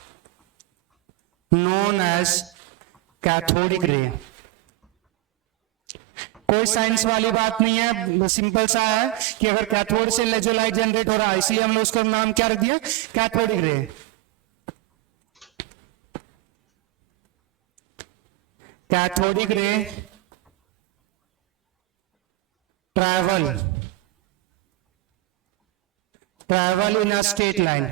cathodic ray. कोई साइंस वाली बात नहीं है, सिंपल सा है कि अगर कैथोड से जो लाइट जनरेट हो रहा है, इसलिए हमने उसका नाम क्या रख दिया, कैथोडिक रे। कैथोडिक रे travel in a straight line,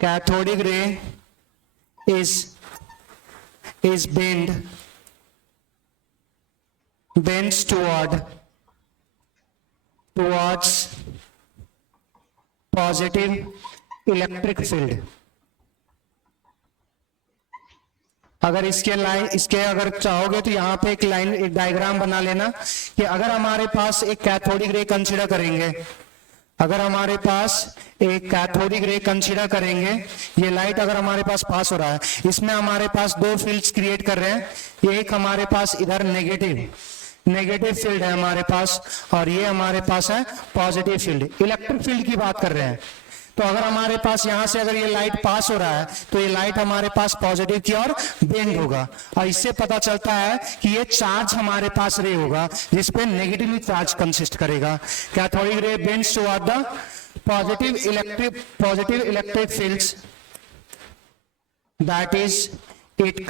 cathodic ray is bends towards positive electric field. अगर इसके अगर चाहोगे तो यहाँ पे एक डायग्राम बना लेना कि अगर हमारे पास एक कैथोडिक रे कंसीडर करेंगे, ये लाइट अगर हमारे पास पास हो रहा है, इसमें हमारे पास दो फील्ड्स क्रिएट कर रहे हैं। एक हमारे पास इधर नेगेटिव फील्ड है हमारे पास, और ये हमारे पास है पॉजिटिव फील्ड, इलेक्ट्रिक फील्ड की बात कर रहे हैं। तो अगर हमारे पास यहां से अगर ये लाइट पास हो रहा है तो ये लाइट हमारे पास पॉजिटिव की ओर बेंड होगा, और इससे पता चलता है कि ये चार्ज हमारे पास रे होगा जिसपे नेगेटिवली चार्ज कंसिस्ट करेगा। Cathodic ray bends toward the positive electric fields, that is it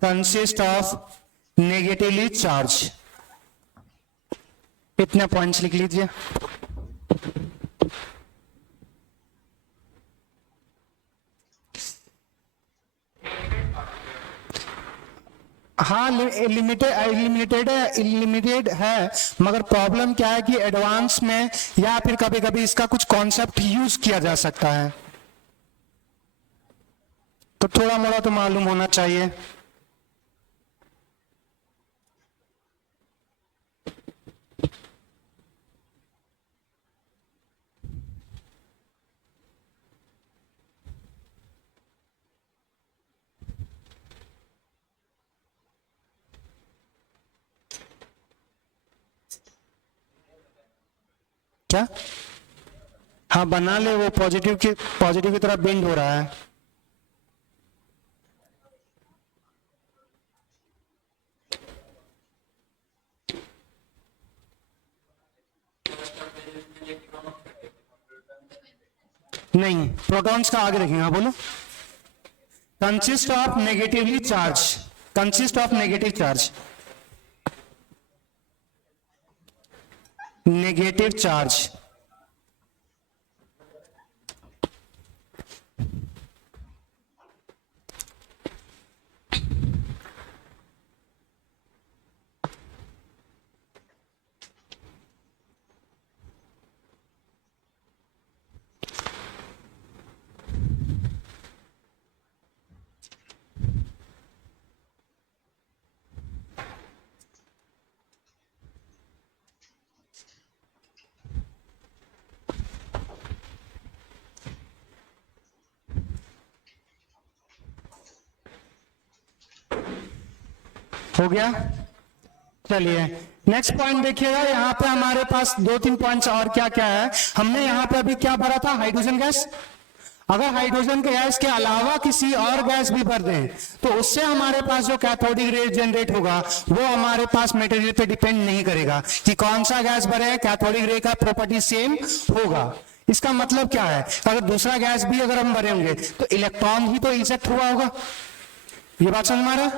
consist of negatively charge. इतने पॉइंट्स लिख लीजिए। हाँ, लिमिटेड है, मगर प्रॉब्लम क्या है कि एडवांस में या फिर कभी कभी इसका कुछ कॉन्सेप्ट यूज किया जा सकता है, तो थोड़ा मोड़ा तो मालूम होना चाहिए। क्या? हाँ, बना ले, वो पॉजिटिव की तरफ बेंड हो रहा है। नहीं, प्रोटॉन्स का आगे देखेंगे। बोलो, कंसिस्ट ऑफ नेगेटिव चार्ज। हो गया। चलिए नेक्स्ट पॉइंट देखिएगा, यहाँ पे हमारे पास 2-3 पॉइंट्स और क्या क्या है। हमने यहाँ पे अभी क्या भरा था, हाइड्रोजन गैस। अगर हाइड्रोजन गैस के अलावा किसी और गैस भी भर दें तो उससे हमारे पास जो कैथोडिक रे जनरेट होगा वो हमारे पास मटेरियल पे डिपेंड नहीं करेगा कि कौन सा गैस भरे, कैथोडिक रे का प्रॉपर्टी सेम होगा। इसका मतलब क्या है, अगर दूसरा गैस भी अगर हम भरे होंगे तो इलेक्ट्रॉन ही तो इजेक्ट हुआ होगा। ये बात समझ में आ रहा है?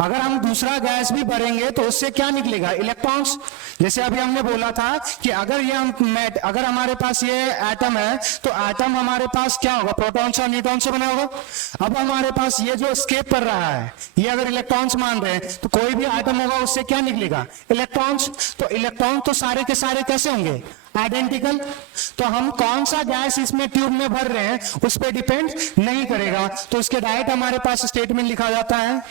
अगर हम दूसरा गैस भी भरेंगे तो उससे क्या निकलेगा, इलेक्ट्रॉन्स। जैसे अभी हमने बोला था कि अगर हमारे पास ये एटम है तो एटम हमारे पास क्या होगा, प्रोटॉन्स और न्यूट्रॉन से बना होगा। अब हमारे पास ये जो एस्केप कर रहा है ये अगर इलेक्ट्रॉन्स मान रहे हैं तो कोई भी एटम होगा उससे क्या निकलेगा, इलेक्ट्रॉन्स। तो इलेक्ट्रॉन तो सारे के सारे कैसे होंगे, आइडेंटिकल। तो हम कौन सा गैस इसमें ट्यूब में भर रहे हैं उस पर डिपेंड नहीं करेगा। तो उसके डायरेक्ट हमारे पास स्टेटमेंट लिखा जाता है।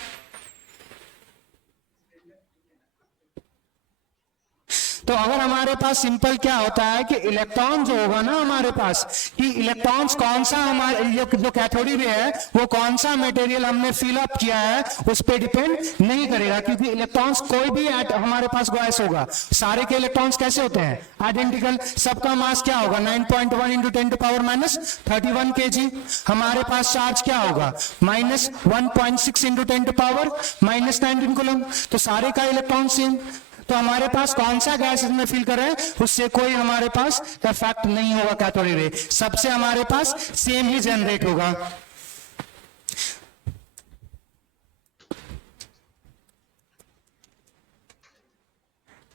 तो अगर हमारे पास सिंपल क्या होता है कि इलेक्ट्रॉन जो होगा ना हमारे पास, कि इलेक्ट्रॉन्स कौन सा हमारे जो कैथोडिक रे है वो कौन सा मटेरियल हमने फिल अप किया है उस पर डिपेंड नहीं करेगा, क्योंकि इलेक्ट्रॉन्स कोई भी हमारे पास गैस होगा, सारे के इलेक्ट्रॉन्स कैसे होते हैं आइडेंटिकल, सबका मास क्या होगा 9.1 इंटू 10⁻31 kg। हमारे पास चार्ज क्या होगा -1.6 इंटू 10⁻−19 कूलम। तो सारे का इलेक्ट्रॉन सेम, तो हमारे पास कौन सा गैस इसमें फिल कर रहे हैं उससे कोई हमारे पास इफेक्ट नहीं होगा कैथोडिक रे, सबसे हमारे पास सेम ही जनरेट होगा।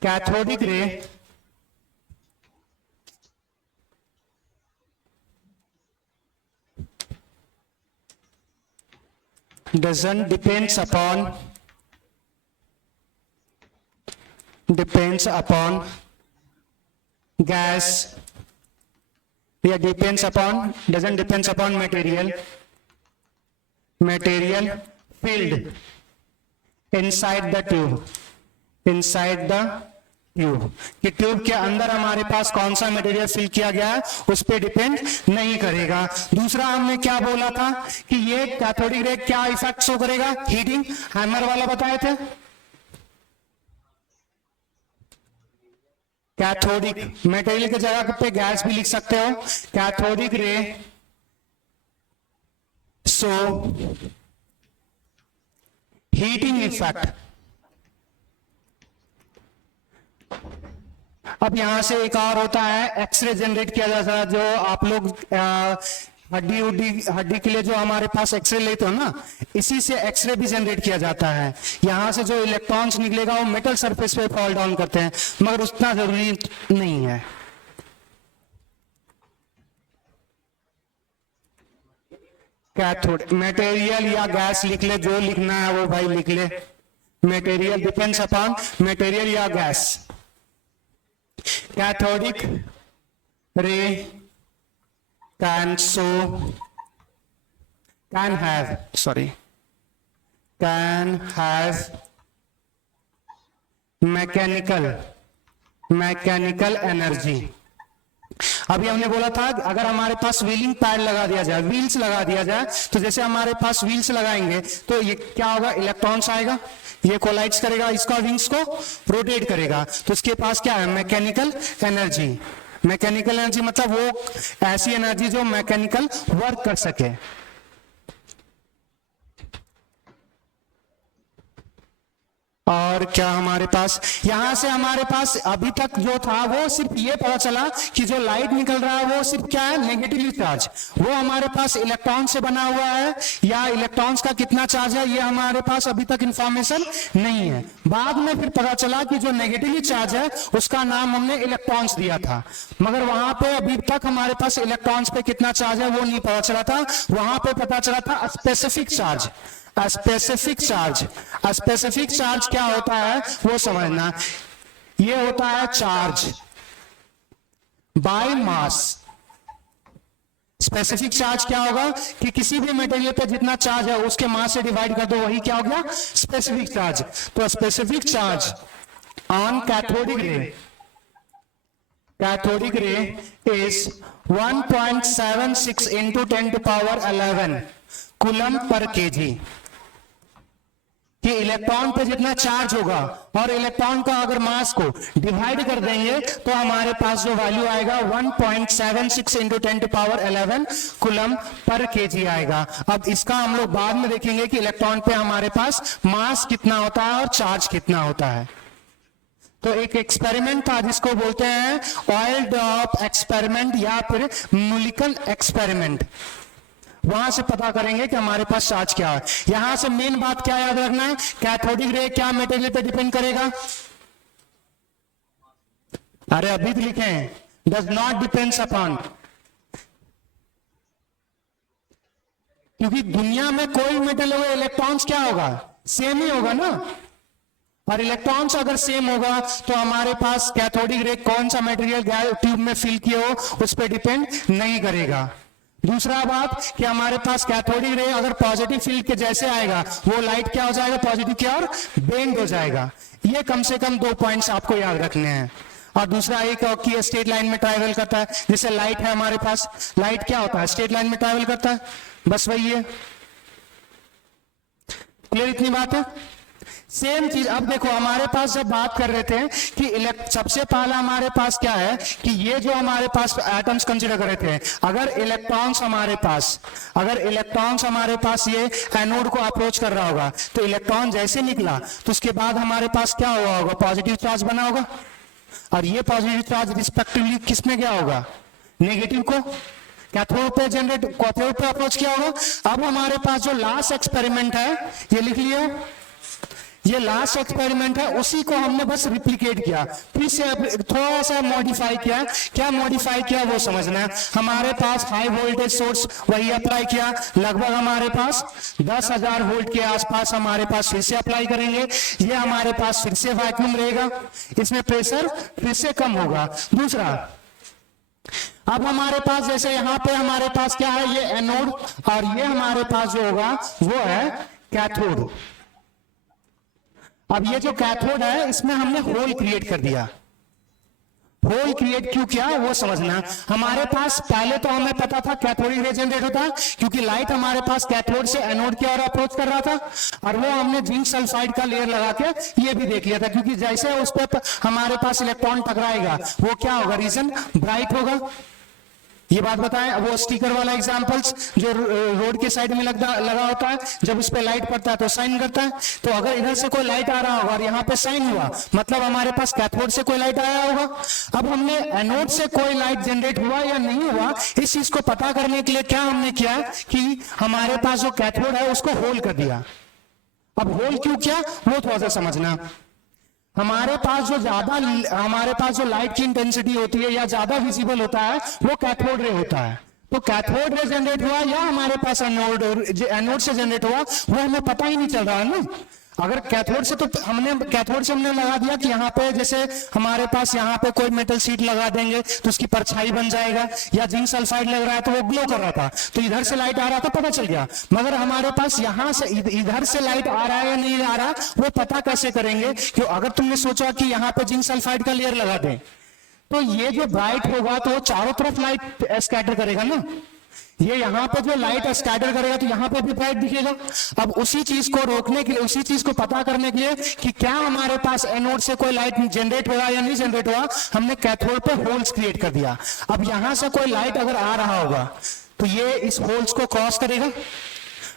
कैथोडिक रे doesn't depends upon gas, yeah, doesn't depends upon material filled inside the tube, कि ट्यूब के अंदर हमारे पास कौन सा मटेरियल फिल किया गया है उस पे डिपेंड नहीं करेगा। दूसरा हमने क्या बोला था कि ये कैथोडिक रे क्या इफेक्ट शो करेगा, हीटिंग, हैमर वाला बताए थे। कैथोडिक मटेरियल की जगह पे गैस भी लिख सकते हो, कैथोडिक रे सो हीटिंग इफेक्ट। अब यहां से एक और होता है एक्सरे जनरेट किया जाता है, जो आप लोग हड्डी के लिए जो हमारे पास एक्सरे लेते हो ना, इसी से एक्सरे भी जनरेट किया जाता है। यहां से जो इलेक्ट्रॉन्स निकलेगा वो मेटल सरफेस पे फॉल डाउन करते हैं, मगर उतना जरूरी नहीं है। कैथोड मटेरियल या गैस लिख ले, जो लिखना है वो भाई लिख ले। मटेरियल डिपेंड्स अपॉन मटेरियल या गैस। कैथोडिक रे can have मैकेनिकल एनर्जी। अभी हमने बोला था अगर हमारे पास व्हीलिंग पैड लगा दिया जाए, व्हील्स लगा दिया जाए, तो जैसे हमारे पास व्हील्स लगाएंगे तो ये क्या होगा, इलेक्ट्रॉन्स आएगा, ये कोलाइड्स करेगा, इसका विंग्स को रोटेट करेगा, तो इसके पास क्या है मैकेनिकल एनर्जी। मैकेनिकल एनर्जी मतलब वो ऐसी एनर्जी जो मैकेनिकल वर्क कर सके। और क्या हमारे पास यहां से हमारे पास अभी तक जो था वो सिर्फ ये पता चला कि जो लाइट निकल रहा है वो सिर्फ क्या है, नेगेटिवली चार्ज। वो हमारे पास इलेक्ट्रॉन से बना हुआ है या इलेक्ट्रॉन्स का कितना चार्ज है ये हमारे पास अभी तक इंफॉर्मेशन नहीं है। बाद में फिर पता चला कि जो नेगेटिवली चार्ज है उसका नाम हमने इलेक्ट्रॉन्स दिया था, मगर वहां पे अभी तक हमारे पास इलेक्ट्रॉन्स पे कितना चार्ज है वो नहीं पता चला था। वहां पे पता चला था स्पेसिफिक चार्ज। स्पेसिफिक चार्ज क्या होता है वो समझना। ये होता है charge by mass. Specific charge क्या होगा कि किसी भी मटेरियल पे जितना चार्ज है उसके मास से डिवाइड कर दो, वही क्या हो गया स्पेसिफिक चार्ज। तो स्पेसिफिक चार्ज ऑन कैथोडिक रे इज 1.76 इंटू 10⁻11 कूलम पर केजी। कि इलेक्ट्रॉन पे जितना चार्ज होगा और इलेक्ट्रॉन का अगर मास को डिवाइड कर देंगे तो हमारे पास जो वैल्यू आएगा 1.76 इंटू 10⁻11 कूलम पर केजी आएगा। अब इसका हम लोग बाद में देखेंगे कि इलेक्ट्रॉन पे हमारे पास मास कितना होता है और चार्ज कितना होता है। तो एक एक्सपेरिमेंट था जिसको बोलते हैं ऑयल ड्रॉप एक्सपेरिमेंट या फिर मोलिकुलर एक्सपेरिमेंट। वहां से पता करेंगे कि हमारे पास चार्ज क्या है। यहां से मेन बात क्या याद रखना है, कैथोडिक रे क्या मटेरियल पे डिपेंड करेगा। अरे अभी तो लिखे हैं डज नॉट डिपेंड्स अपॉन, क्योंकि दुनिया में कोई मेटल होगा इलेक्ट्रॉन्स क्या होगा सेम ही होगा ना, और इलेक्ट्रॉन्स अगर सेम होगा तो हमारे पास कैथोडिक रे कौन सा मटेरियल ट्यूब में फिल किए हो उस पर डिपेंड नहीं करेगा। दूसरा बात कि हमारे पास कैथोडिक रे अगर पॉजिटिव फील्ड के जैसे आएगा वो लाइट क्या हो जाएगा पॉजिटिव की ओर बेंड हो जाएगा। ये कम से कम 2 पॉइंट्स आपको याद रखने हैं। और दूसरा एक की स्ट्रेट लाइन में ट्रैवल करता है। जैसे लाइट है हमारे पास, लाइट क्या होता है, स्ट्रेट लाइन में ट्रैवल करता है, बस वही है। क्लियर इतनी बात है। सेम चीज अब देखो हमारे पास जब बात कर रहे थे कि सबसे पहला हमारे पास क्या है कि ये जो हमारे पास एटम्स कंसीडर कर रहे थे, अगर इलेक्ट्रॉन्स हमारे पास ये एनोड को अप्रोच कर रहा होगा तो इलेक्ट्रॉन जैसे निकला तो उसके बाद हमारे पास क्या हुआ होगा, पॉजिटिव चार्ज बना होगा, और ये पॉजिटिव चार्ज रिस्पेक्टिवली किसमें गया होगा, नेगेटिव को कैथोड पे जनरेट, कैथोड पे अप्रोच किया होगा। अब हमारे पास जो लास्ट एक्सपेरिमेंट है ये लिख लिया, ये लास्ट एक्सपेरिमेंट है, उसी को हमने बस रिप्लिकेट किया, फिर से थोड़ा सा मॉडिफाई किया। क्या मॉडिफाई किया वो समझना है। हमारे पास हाई वोल्टेज सोर्स वही अप्लाई किया, लगभग हमारे पास 10,000 वोल्ट के आसपास हमारे पास फिर से अप्लाई करेंगे। ये हमारे पास फिर से वैक्यूम रहेगा, इसमें प्रेशर फिर से कम होगा। दूसरा, अब हमारे पास जैसे यहां पे हमारे पास क्या है, ये एनोड, और ये हमारे पास जो होगा वो है कैथोड। अब ये जो कैथोड है इसमें हमने होल क्रिएट कर दिया। होल क्रिएट क्यों किया वो समझना। हमारे पास पहले तो हमें पता था कैथोडिक रे जनरेट होता है, क्योंकि लाइट हमारे पास कैथोड से एनोड की ओर अप्रोच कर रहा था, और वो हमने जिंक सल्फाइड का लेयर लगा के ये भी देख लिया था, क्योंकि जैसे उस पर हमारे पास इलेक्ट्रॉन टकराएगा वो क्या होगा, रीजन ब्राइट होगा। ये बात बताएं, वो स्टिकर वाला एग्जांपल्स जो रोड के साइड में लगा होता है, जब उस पे लाइट पड़ता है तो साइन करता है। तो अगर इधर से कोई लाइट आ रहा होगा और यहाँ पे साइन हुआ, मतलब हमारे पास कैथोड से कोई लाइट आया होगा। अब हमने एनोड से कोई लाइट जनरेट हुआ या नहीं हुआ, इस चीज को पता करने के लिए क्या हमने किया कि हमारे पास जो कैथोड है उसको होल कर दिया। अब होल क्यों किया वो थोड़ा सा समझना। हमारे पास जो लाइट की इंटेंसिटी होती है या ज्यादा विजिबल होता है वो कैथोड रे होता है। तो कैथोड रे जनरेट हुआ या हमारे पास एनोड से जनरेट हुआ वो हमें पता ही नहीं चल रहा है ना। अगर कैथोड से हमने लगा दिया कि यहाँ पे जैसे हमारे पास यहाँ पे कोई मेटल शीट लगा देंगे तो उसकी परछाई बन जाएगा, या जिंक सल्फाइड लग रहा है तो वो ग्लो कर रहा था, तो इधर से लाइट आ रहा था पता चल गया। मगर हमारे पास यहाँ से इधर से लाइट आ रहा है या नहीं आ रहा वो पता कैसे करेंगे। क्यों, अगर तुमने सोचा कि यहाँ पे जिंक सल्फाइड का लेयर लगा दें तो ये जो ब्राइट होगा तो वो चारों तरफ लाइट स्कैटर करेगा ना। ये यहाँ पे जो लाइट स्कैटर करेगा तो यहाँ पे भी ब्राइट दिखेगा। अब उसी चीज को रोकने के लिए, उसी चीज को पता करने के लिए कि क्या हमारे पास एनोड से कोई लाइट जनरेट हुआ या नहीं जनरेट हुआ, हमने कैथोड पे होल्स क्रिएट कर दिया। अब यहां से कोई लाइट अगर आ रहा होगा तो ये इस होल्स को क्रॉस करेगा।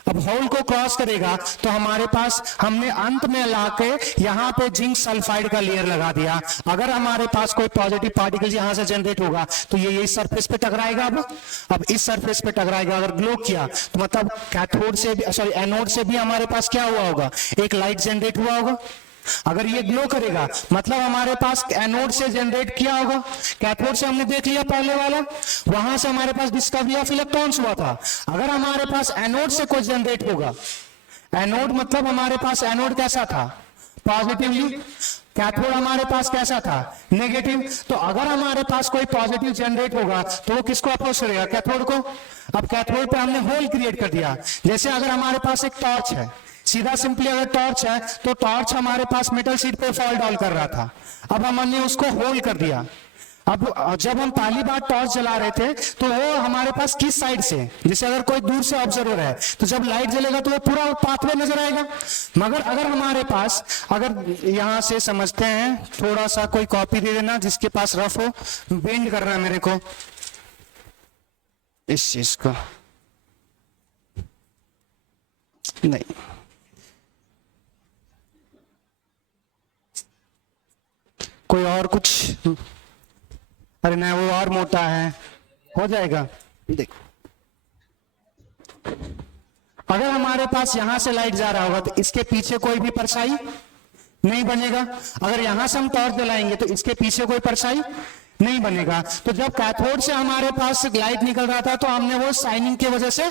अब होल को क्रॉस करेगा तो हमारे पास हमने अंत में लाके यहाँ पे जिंक सल्फाइड का लेयर लगा दिया। अगर हमारे पास कोई पॉजिटिव पार्टिकल यहाँ से जनरेट होगा तो ये इस सरफेस पे टकराएगा। अब इस सरफेस पे टकराएगा, अगर ग्लो किया तो मतलब कैथोड से भी, सॉरी एनोड से भी हमारे पास क्या हुआ होगा, एक लाइट जनरेट हुआ होगा। अगर ये ग्लो करेगा मतलब हमारे पास एनोड से जनरेट किया होगा, कैथोड से हमने देख लिया पहले वाला, वहां से हमारे पास डिस्कवरी ऑफ इलेक्ट्रॉन्स हुआ था। अगर हमारे पास एनोड से कुछ जनरेट होगा, एनोड मतलब हमारे पास एनोड कैसा था, पॉजिटिवली, कैथोड हमारे पास कैसा था, नेगेटिव। तो अगर हमारे पास कोई पॉजिटिव जनरेट होगा तो वो किसको अप्रोच करेगा, कैथोड को। अब कैथोड पे हमने होल क्रिएट कर दिया। जैसे अगर हमारे पास एक टॉर्च है, सीधा सिंपली अगर टॉर्च है तो टॉर्च हमारे पास मेटल शीट पे फॉल डाउन कर रहा था, अब हमने उसको होल कर दिया। अब जब हम पहली बार टॉर्च जला रहे थे तो वो हमारे पास किस साइड से, जैसे अगर कोई दूर से ऑब्जर्वर है तो जब लाइट जलेगा तो वो पूरा पाथवे नजर आएगा। मगर अगर हमारे पास, अगर यहां से समझते हैं, थोड़ा सा कोई कॉपी दे देना जिसके पास रफ हो, बेंड करना है मेरे को इस चीज को, नहीं कोई और कुछ, अरे नहीं वो और मोटा है, हो जाएगा। देखो अगर हमारे पास यहां से लाइट जा रहा होगा तो इसके पीछे कोई भी परछाई नहीं बनेगा। अगर यहां से हम टॉर्च जलाएंगे तो इसके पीछे कोई परछाई नहीं बनेगा। तो जब कैथोड से हमारे पास लाइट निकल रहा था तो हमने वो शाइनिंग की वजह से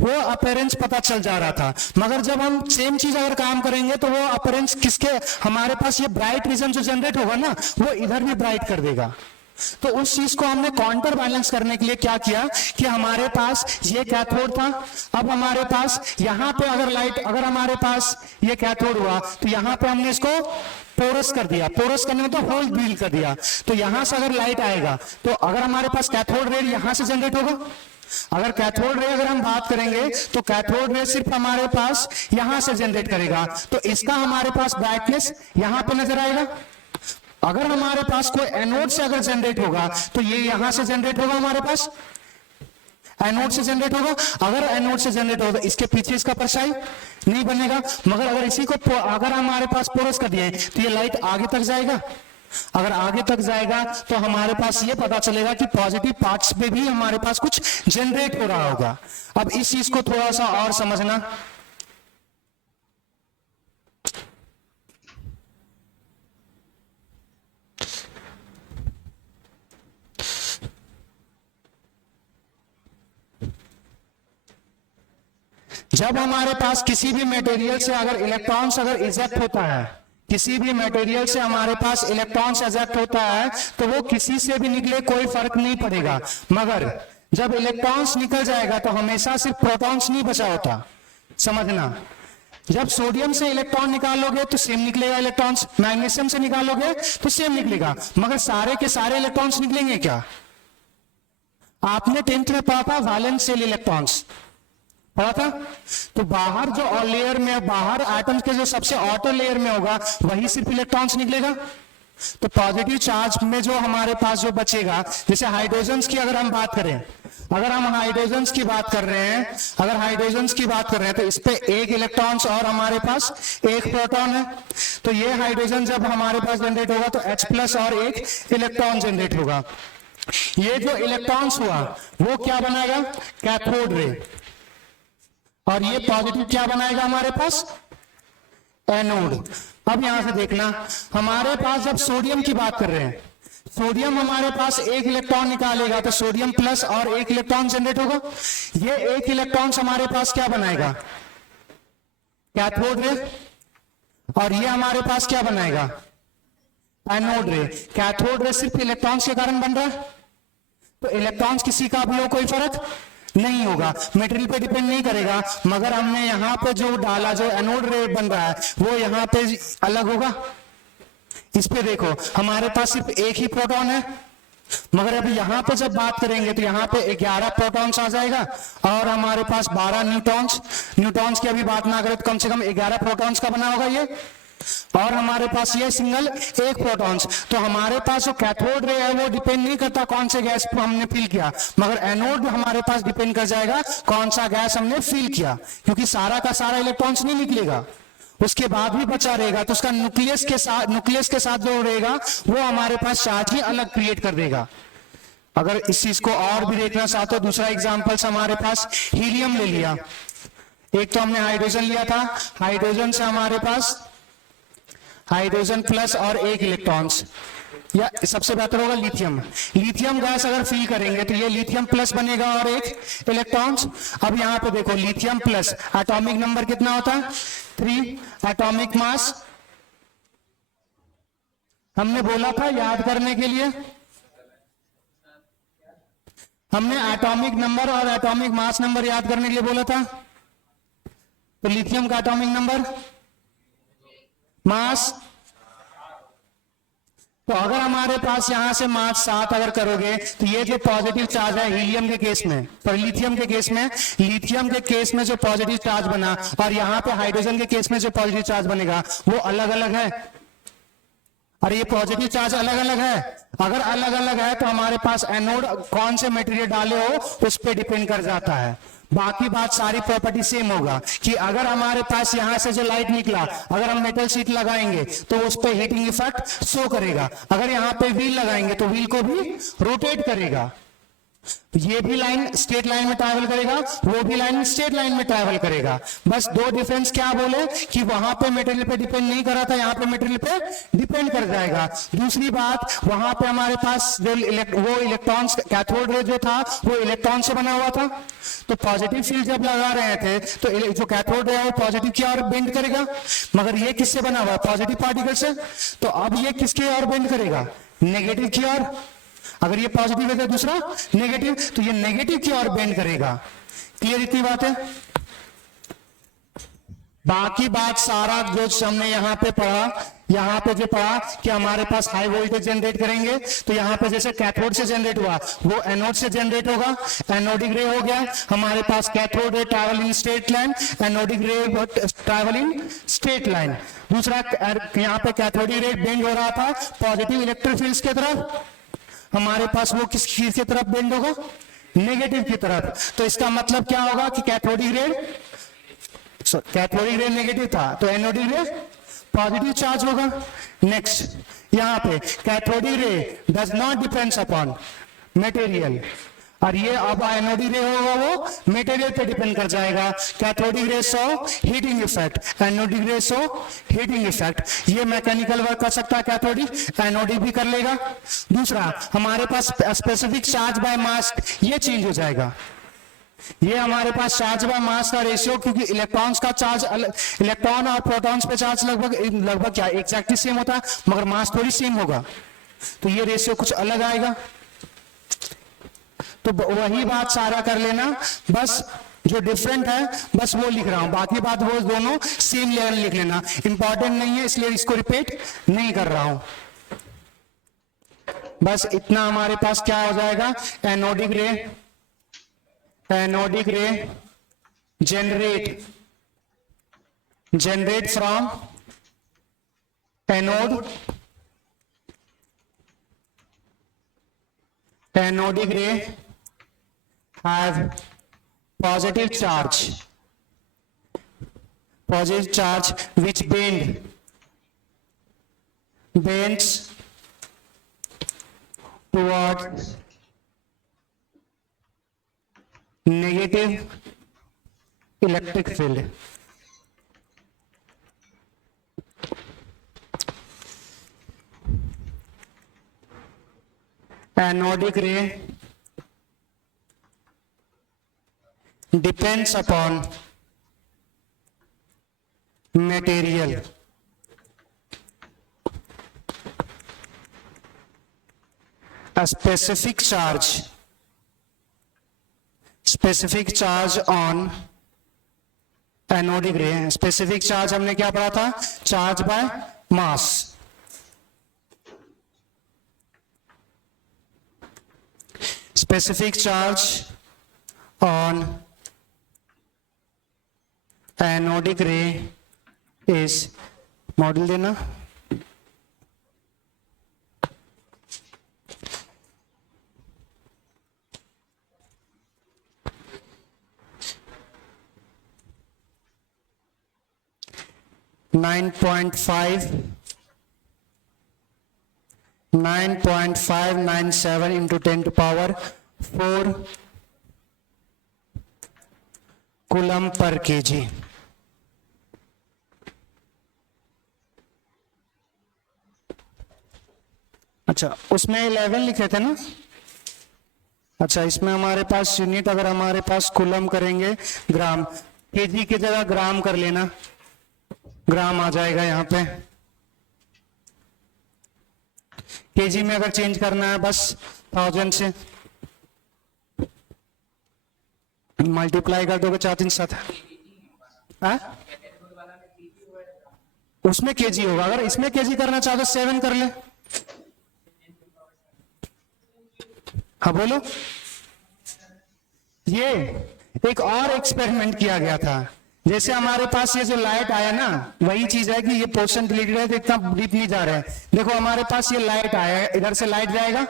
वो अपीयरेंस पता चल जा रहा था। मगर जब हम सेम चीज अगर काम करेंगे तो वो अपीयरेंस किसके, हमारे पास ये ब्राइट रीजन जो जनरेट होगा ना वो इधर भी ब्राइट कर देगा। तो उस चीज को हमने काउंटर बैलेंस करने के लिए क्या किया कि हमारे पास ये कैथोड था, अब हमारे पास यहाँ पे अगर लाइट, अगर हमारे पास ये कैथोड हुआ तो यहाँ पे हमने इसको पोरस कर दिया, पोरस करने में तो होल ड्रिल कर दिया। तो यहां से अगर लाइट आएगा तो अगर हमारे पास कैथोड रे यहां से जनरेट होगा, अगर कैथोड रे अगर हम बात करेंगे तो कैथोड रे सिर्फ हमारे पास यहां से जनरेट करेगा, तो इसका हमारे पास ब्राइटनेस यहां पे नजर आएगा। अगर हमारे पास कोई एनोड से अगर जनरेट होगा तो ये यहां से जनरेट होगा, हमारे पास एनोड से जनरेट होगा। अगर एनोड से जनरेट होगा तो इसके पीछे इसका परछाई नहीं बनेगा, मगर अगर इसी को अगर हमारे पास पोरस कर दिए तो ये लाइट आगे तक जाएगा। अगर आगे तक जाएगा तो हमारे पास ये पता चलेगा कि पॉजिटिव पार्ट्स पे भी हमारे पास कुछ जनरेट हो रहा होगा। अब इस चीज को थोड़ा सा और समझना, जब हमारे पास किसी भी मटेरियल से अगर इलेक्ट्रॉन्स अगर इजेक्ट होता है, किसी भी मटेरियल से हमारे पास इलेक्ट्रॉन्स इजेक्ट होता है तो वो किसी से भी निकले कोई फर्क नहीं पड़ेगा, मगर जब इलेक्ट्रॉन्स निकल जाएगा तो हमेशा सिर्फ प्रोटॉन्स नहीं बचा होता। समझना, जब सोडियम से इलेक्ट्रॉन निकालोगे तो सेम निकलेगा इलेक्ट्रॉन्स, मैग्नीशियम से निकालोगे तो सेम निकलेगा, मगर सारे के सारे इलेक्ट्रॉन्स निकलेंगे क्या? आपने 10th में पढ़ा था वैलेंस शेल इलेक्ट्रॉन्स पढ़ा था, तो बाहर जो लेयर में बाहर एटम्स के जो सबसे आउटर लेयर में होगा वही सिर्फ इलेक्ट्रॉन्स निकलेगा। तो पॉजिटिव चार्ज में जो हमारे पास जो बचेगा, जैसे हाइड्रोजन्स की अगर हम बात करें, अगर हम हाइड्रोजन्स की बात कर रहे हैं, अगर हाइड्रोजन्स की बात कर रहे हैं तो इस पे एक इलेक्ट्रॉन्स और हमारे पास एक प्रोटॉन है, तो ये हाइड्रोजन जब हमारे पास जनरेट होगा तो H+ और एक इलेक्ट्रॉन जनरेट होगा। ये जो इलेक्ट्रॉन्स हुआ वो क्या बनाएगा? Cathode ray. और ये पॉजिटिव क्या बनाएगा हमारे पास? एनोड। अब यहां से देखना, हमारे पास जब सोडियम की बात कर रहे हैं, सोडियम हमारे पास एक इलेक्ट्रॉन निकालेगा तो सोडियम प्लस और एक इलेक्ट्रॉन जनरेट होगा। ये एक इलेक्ट्रॉन हमारे पास क्या बनाएगा? Cathode ray. और ये हमारे पास क्या बनाएगा? एनोड रे। कैथोड रे सिर्फ इलेक्ट्रॉन्स के कारण बन रहा है, तो इलेक्ट्रॉन्स किसी का भी हो कोई फर्क नहीं होगा, मटेरियल पे डिपेंड नहीं करेगा, मगर हमने यहां पे जो डाला, जो एनोड रे बन रहा है वो यहां पे अलग होगा। इस पे देखो हमारे पास सिर्फ एक ही प्रोटॉन है, मगर अभी यहां पे जब बात करेंगे तो यहां पे 11 प्रोटॉन्स आ जाएगा और हमारे पास 12 न्यूट्रॉन्स। न्यूट्रॉन्स की अभी बात ना करें तो कम से कम 11 प्रोटॉन्स का बना होगा ये, और हमारे पास ये सिंगल एक प्रोटॉन्स। तो हमारे पास जो कैथोड रे है वो डिपेंड नहीं करता कौन से गैस को हमने फिल किया, मगर एनोड हमारे पास डिपेंड कर जाएगा कौन सा गैस हमने फिल किया, क्योंकि सारा का सारा इलेक्ट्रॉन्स नहीं निकलेगा, उसके बाद भी बचा रहेगा तो उसका न्यूक्लियस के साथ जो रहेगा वो हमारे पास चार्ज ही अलग क्रिएट कर देगा। अगर इस चीज को और भी देखना चाहते हो, दूसरा एग्जाम्पल हमारे पास हीलियम ले लिया। एक तो हमने हाइड्रोजन लिया था, हाइड्रोजन से हमारे पास हाइड्रोजन प्लस और एक इलेक्ट्रॉन्स, या सबसे बेहतर होगा लिथियम। लिथियम गैस अगर फिल करेंगे तो ये लिथियम प्लस बनेगा और एक इलेक्ट्रॉन्स। अब यहां पे देखो लिथियम प्लस, एटॉमिक नंबर कितना होता है? 3, एटॉमिक मास हमने बोला था याद करने के लिए, हमने एटॉमिक नंबर और एटॉमिक मास नंबर याद करने के लिए बोला था। तो लिथियम का एटॉमिक नंबर, मास, तो अगर हमारे पास यहां से मास 7 अगर करोगे तो ये जो पॉजिटिव चार्ज है हीलियम के केस में, पर लिथियम के केस में, लिथियम के केस में जो पॉजिटिव चार्ज बना और यहां पे हाइड्रोजन के केस में जो पॉजिटिव चार्ज बनेगा वो अलग अलग है। और ये पॉजिटिव चार्ज अलग अलग है, अगर अलग अलग है तो हमारे पास एनोड कौन से मटेरियल डाले हो उस पर डिपेंड कर जाता है। बाकी बात सारी प्रॉपर्टी सेम होगा कि अगर हमारे पास यहां से जो लाइट निकला, अगर हम मेटल शीट लगाएंगे तो उस पर हीटिंग इफेक्ट शो करेगा, अगर यहां पे व्हील लगाएंगे तो व्हील को भी रोटेट करेगा। ये भी लाइन स्ट्रेट लाइन में ट्रैवल करेगा, वो भी लाइन स्ट्रेट लाइन में ट्रैवल करेगा। बस दो डिफरेंस क्या बोले कि वहां पे मटेरियल पे डिपेंड नहीं कर रहा था, यहाँ पे मटेरियल पे डिपेंड कर जाएगा। दूसरी बात, वहां पे हमारे पास जो वो इलेक्ट्रॉन्स, कैथोड रे जो था वो इलेक्ट्रॉन से बना हुआ था, तो पॉजिटिव फील्ड जब लगा रहे थे तो जो कैथोड रे है वो पॉजिटिव की ओर बेंड करेगा, मगर ये किससे बना हुआ है? पॉजिटिव पार्टिकल से। तो अब ये किसकी ओर बेंड करेगा? नेगेटिव की ओर। अगर ये पॉजिटिव है तो दूसरा नेगेटिव, तो ये नेगेटिव की ओर बेंड करेगा। क्लियर इतनी बात है? बाकी बात सारा जो हमने यहाँ पे पढ़ा, यहाँ पे जो पढ़ा कि हमारे पास हाई वोल्टेज जनरेट करेंगे, तो यहाँ पे जैसे कैथोड से जनरेट हुआ वो एनोड से जनरेट होगा, एनोडिक रे हो गया हमारे पास, cathode ray travel in straight line, anodic ray travel in straight line. दूसरा यहाँ पे कैथोडिक रे बेंड हो रहा था पॉजिटिव इलेक्ट्रिक फील्ड्स की तरफ, हमारे पास वो किस चीज की तरफ बेंड होगा, नेगेटिव की तरफ। तो इसका मतलब क्या होगा कि कैथोडिक रे नेगेटिव था तो एनोडिक रे पॉजिटिव चार्ज होगा। नेक्स्ट यहाँ पे कैथोडिक रे does not depends upon material, और ये अब एनोडिक रे होगा वो मटेरियल पे डिपेंड कर जाएगा। कैथोडिक रे सो हीटिंग इफेक्ट, एनोडिक रे सो हीटिंग इफेक्ट। ये मैकेनिकल वर्क कर सकता है कैथोडिक, एनोडिक भी कर लेगा। दूसरा हमारे पास स्पेसिफिक चार्ज बाय मास, ये चेंज हो जाएगा। ये हमारे पास चार्ज बाय मास का रेशियो, क्योंकि इलेक्ट्रॉन्स का चार्ज, इलेक्ट्रॉन और प्रोटॉन्स पे चार्ज लगभग क्या एग्जैक्टली सेम होता है, मगर मास थोड़ी सेम होगा, तो ये रेशियो कुछ अलग आएगा। तो वही बात सारा कर लेना, बस जो डिफरेंट है बस वो लिख रहा हूं, बाकी बात वो दोनों सेम लेवल लिख लेना, इंपॉर्टेंट नहीं है इसलिए इसको रिपीट नहीं कर रहा हूं। बस इतना हमारे पास क्या हो जाएगा, एनोडिक रे generate from anode, anodic ray have positive charge which bends towards negative electric field. Anodic ray depends upon material. A specific charge on anodic ray, specific charge हमने क्या पढ़ा था, charge by mass. Specific charge on anodic ray is, model देना, nine point 9.597 into 10 to power 4 coulomb पर KG. अच्छा उसमें 11 लिखे थे ना, अच्छा इसमें हमारे पास यूनिट अगर हमारे पास कूलम करेंगे ग्राम, केजी की जगह ग्राम कर लेना, ग्राम आ जाएगा यहाँ पे। केजी में अगर चेंज करना है बस 1000 से मल्टीप्लाई कर दोगे 4 3 7, उसमें केजी होगा। अगर इसमें केजी करना चाहो तो 7 कर ले। हाँ बोलो। ये एक और एक्सपेरिमेंट किया गया था, जैसे हमारे पास ये जो लाइट आया ना, वही चीज है कि ये पोर्शन डिलीटेड है तो इतना डीप नहीं जा रहा है। देखो हमारे पास ये लाइट आया है, इधर से लाइट जाएगा,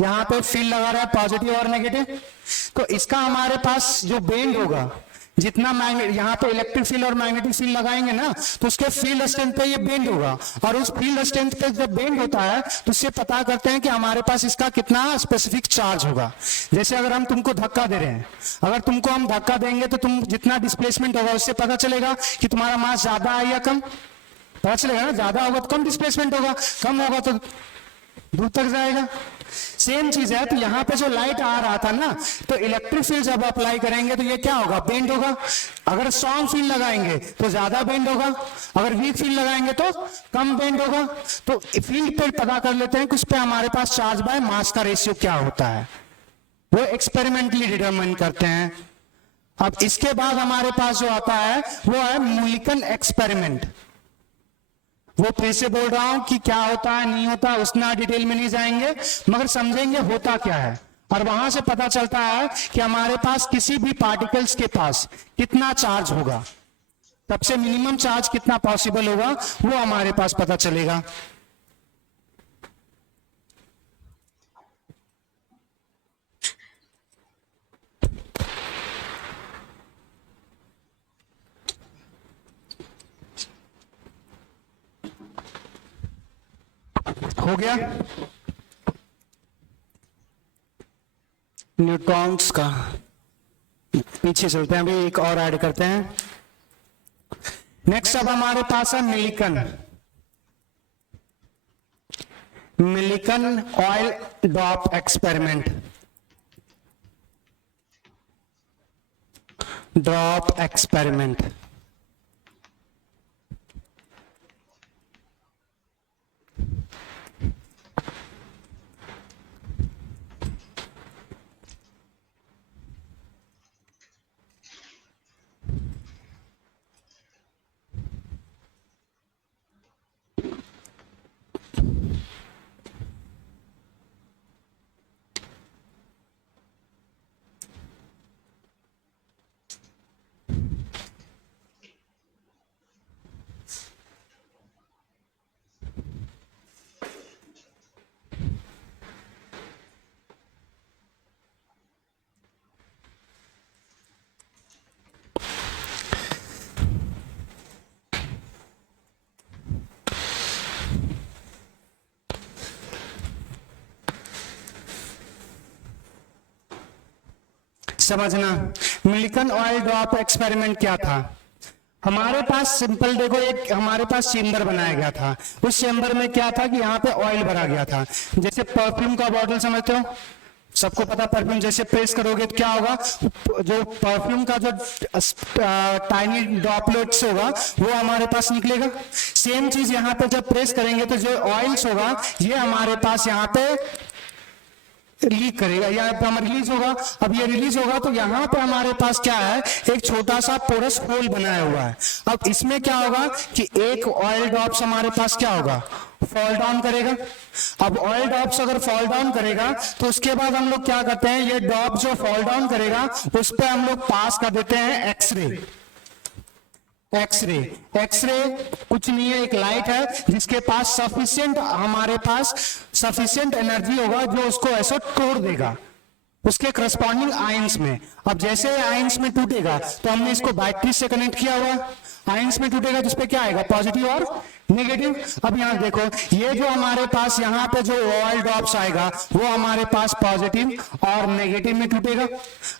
यहाँ पे फील्ड लगा रहा है पॉजिटिव और नेगेटिव, तो इसका हमारे पास जो बेंड होगा, जितना यहाँ पे इलेक्ट्रिक फील्ड और मैग्नेटिक फील्ड लगाएंगे ना, तो उसके फील्ड स्ट्रेंथ पे ये बेंड होगा, और उस फील्ड स्ट्रेंथ पे जब बेंड होता है तो उससे पता करते हैं कि हमारे पास इसका कितना स्पेसिफिक चार्ज होगा। जैसे अगर हम तुमको धक्का दे रहे हैं, अगर तुमको हम धक्का देंगे तो तुम जितना डिस्प्लेसमेंट होगा उससे पता चलेगा कि तुम्हारा मास ज्यादा है या कम, पता चलेगा ना। ज्यादा होगा तो कम डिस्प्लेसमेंट होगा, कम होगा तो दूर तक जाएगा। सेम चीज है, तो यहाँ पे जो लाइट आ रहा था ना, तो इलेक्ट्रिक फील्ड जब अप्लाई करेंगे तो ये क्या होगा, बेंड होगा। अगर स्ट्रॉन्ग फील्ड लगाएंगे तो ज्यादा बेंड होगा, अगर वीक फील्ड लगाएंगे तो कम बेंड होगा। तो फील्ड पे पता कर लेते हैं कि उस पे हमारे पास चार्ज बाय मास का रेशियो क्या होता है, वो एक्सपेरिमेंटली डिटरमाइन करते हैं। अब इसके बाद हमारे पास जो आता है वो है मूलिकन एक्सपेरिमेंट। वो फिर से बोल रहा हूं कि क्या होता है नहीं होता उतना डिटेल में नहीं जाएंगे, मगर समझेंगे होता क्या है। और वहां से पता चलता है कि हमारे पास किसी भी पार्टिकल्स के पास कितना चार्ज होगा, सबसे मिनिमम चार्ज कितना पॉसिबल होगा वो हमारे पास पता चलेगा। हो गया न्यूट्रॉन्स का। पीछे चलते हैं, अभी एक और ऐड करते हैं। नेक्स्ट अब हमारे पास है Millikan oil drop experiment. Drop experiment समझना। मिलिकन ऑयल ड्रॉप एक्सपेरिमेंट क्या था? हमारे पास सिंपल देखो, एक हमारे पास चेंबर बनाया गया था। उस चेंबर में क्या था कि यहाँ पे ऑयल भरा गया था। जैसे परफ्यूम का बॉटल समझते हो, सबको पता परफ्यूम जैसे प्रेस करोगे तो क्या होगा, जो परफ्यूम का जो टाइनी ड्रॉपलेट्स होगा वो हमारे पास निकलेगा। सेम चीज यहाँ पे जब प्रेस करेंगे तो जो ऑयल्स होगा ये हमारे पास यहाँ पे लीक करेगा, यहाँ पे हमारा रिलीज होगा। अब ये रिलीज होगा तो यहाँ पे हमारे पास क्या है, एक छोटा सा पोरस होल बनाया हुआ है। अब इसमें क्या होगा कि एक ऑयल ड्रॉप्स हमारे पास क्या होगा, फॉल डाउन करेगा। अब ऑयल ड्रॉप्स अगर फॉल डाउन करेगा तो उसके बाद हम लोग क्या करते हैं, ये ड्रॉप जो फॉल डाउन करेगा उस पर हम लोग पास कर देते हैं एक्सरे। एक्सरे कुछ नहीं है, एक लाइट है जिसके पास सफिशिएंट हमारे पास सफिशिएंट एनर्जी होगा जो उसको ऐसा तोड़ देगा उसके करस्पॉन्डिंग आयंस में। अब जैसे आयंस में टूटेगा तो हमने इसको बैटरी से कनेक्ट किया हुआ, आयंस में टूटेगा तो उस पर क्या आएगा, पॉजिटिव और नेगेटिव। अब यहाँ देखो, ये जो हमारे पास यहाँ पे जो ऑयल ड्रॉप्स आएगा वो हमारे पास पॉजिटिव और नेगेटिव में टूटेगा।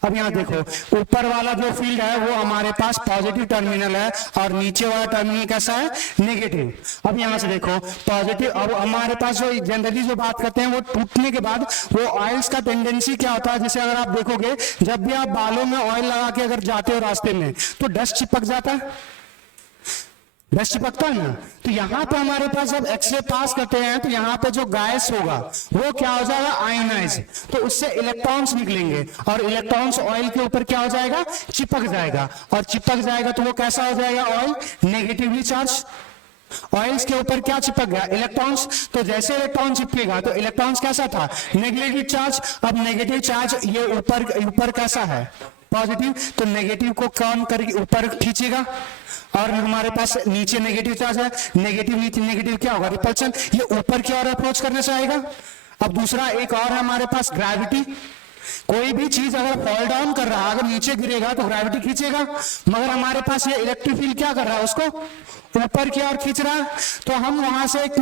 अब यहाँ देखो, ऊपर वाला जो फील्ड है वो हमारे पास पॉजिटिव टर्मिनल है और नीचे वाला टर्मिनल कैसा है, नेगेटिव। अब यहाँ से देखो पॉजिटिव, अब हमारे पास जो जनरली जो बात करते हैं वो टूटने के बाद वो ऑयल्स का टेंडेंसी क्या होता है, जैसे अगर आप देखोगे जब भी आप बालों में ऑयल लगा के अगर जाते हो रास्ते में तो डस्ट चिपक जाता है, डस्ट चिपकता है ना। तो यहाँ पे हमारे पास जब एक्सरे पास करते हैं तो यहाँ पे जो गैस होगा वो क्या हो जाएगा, आयनाइज। तो उससे इलेक्ट्रॉन्स निकलेंगे और इलेक्ट्रॉन्स ऑयल के ऊपर क्या हो जाएगा, चिपक जाएगा। और चिपक जाएगा तो वो कैसा हो जाएगा, ऑयल नेगेटिवली चार्ज। ऑयल्स के ऊपर क्या चिपक गया, इलेक्ट्रॉन्स। तो जैसे इलेक्ट्रॉन चिपकेगा तो इलेक्ट्रॉन्स कैसा था, नेगेटिव चार्ज। अब नेगेटिव चार्ज ये ऊपर कैसा है, पॉजिटिव। तो नेगेटिव को कौन करके ऊपर खींचेगा और हमारे पास नीचे नेगेटिव चार्ज है, नेगेटिव नीचे नेगेटिव क्या होगा, रिपल्शन। ये ऊपर की ओर अप्रोच करना चाहेगा। अब दूसरा एक और है हमारे पास ग्रेविटी। कोई भी चीज अगर फॉल डाउन कर रहा है, अगर नीचे गिरेगा तो ग्रेविटी खींचेगा, मगर हमारे पास ये इलेक्ट्रिक फील्ड क्या कर रहा है, उसको ऊपर की ओर खींच रहा है। तो हम वहां से एक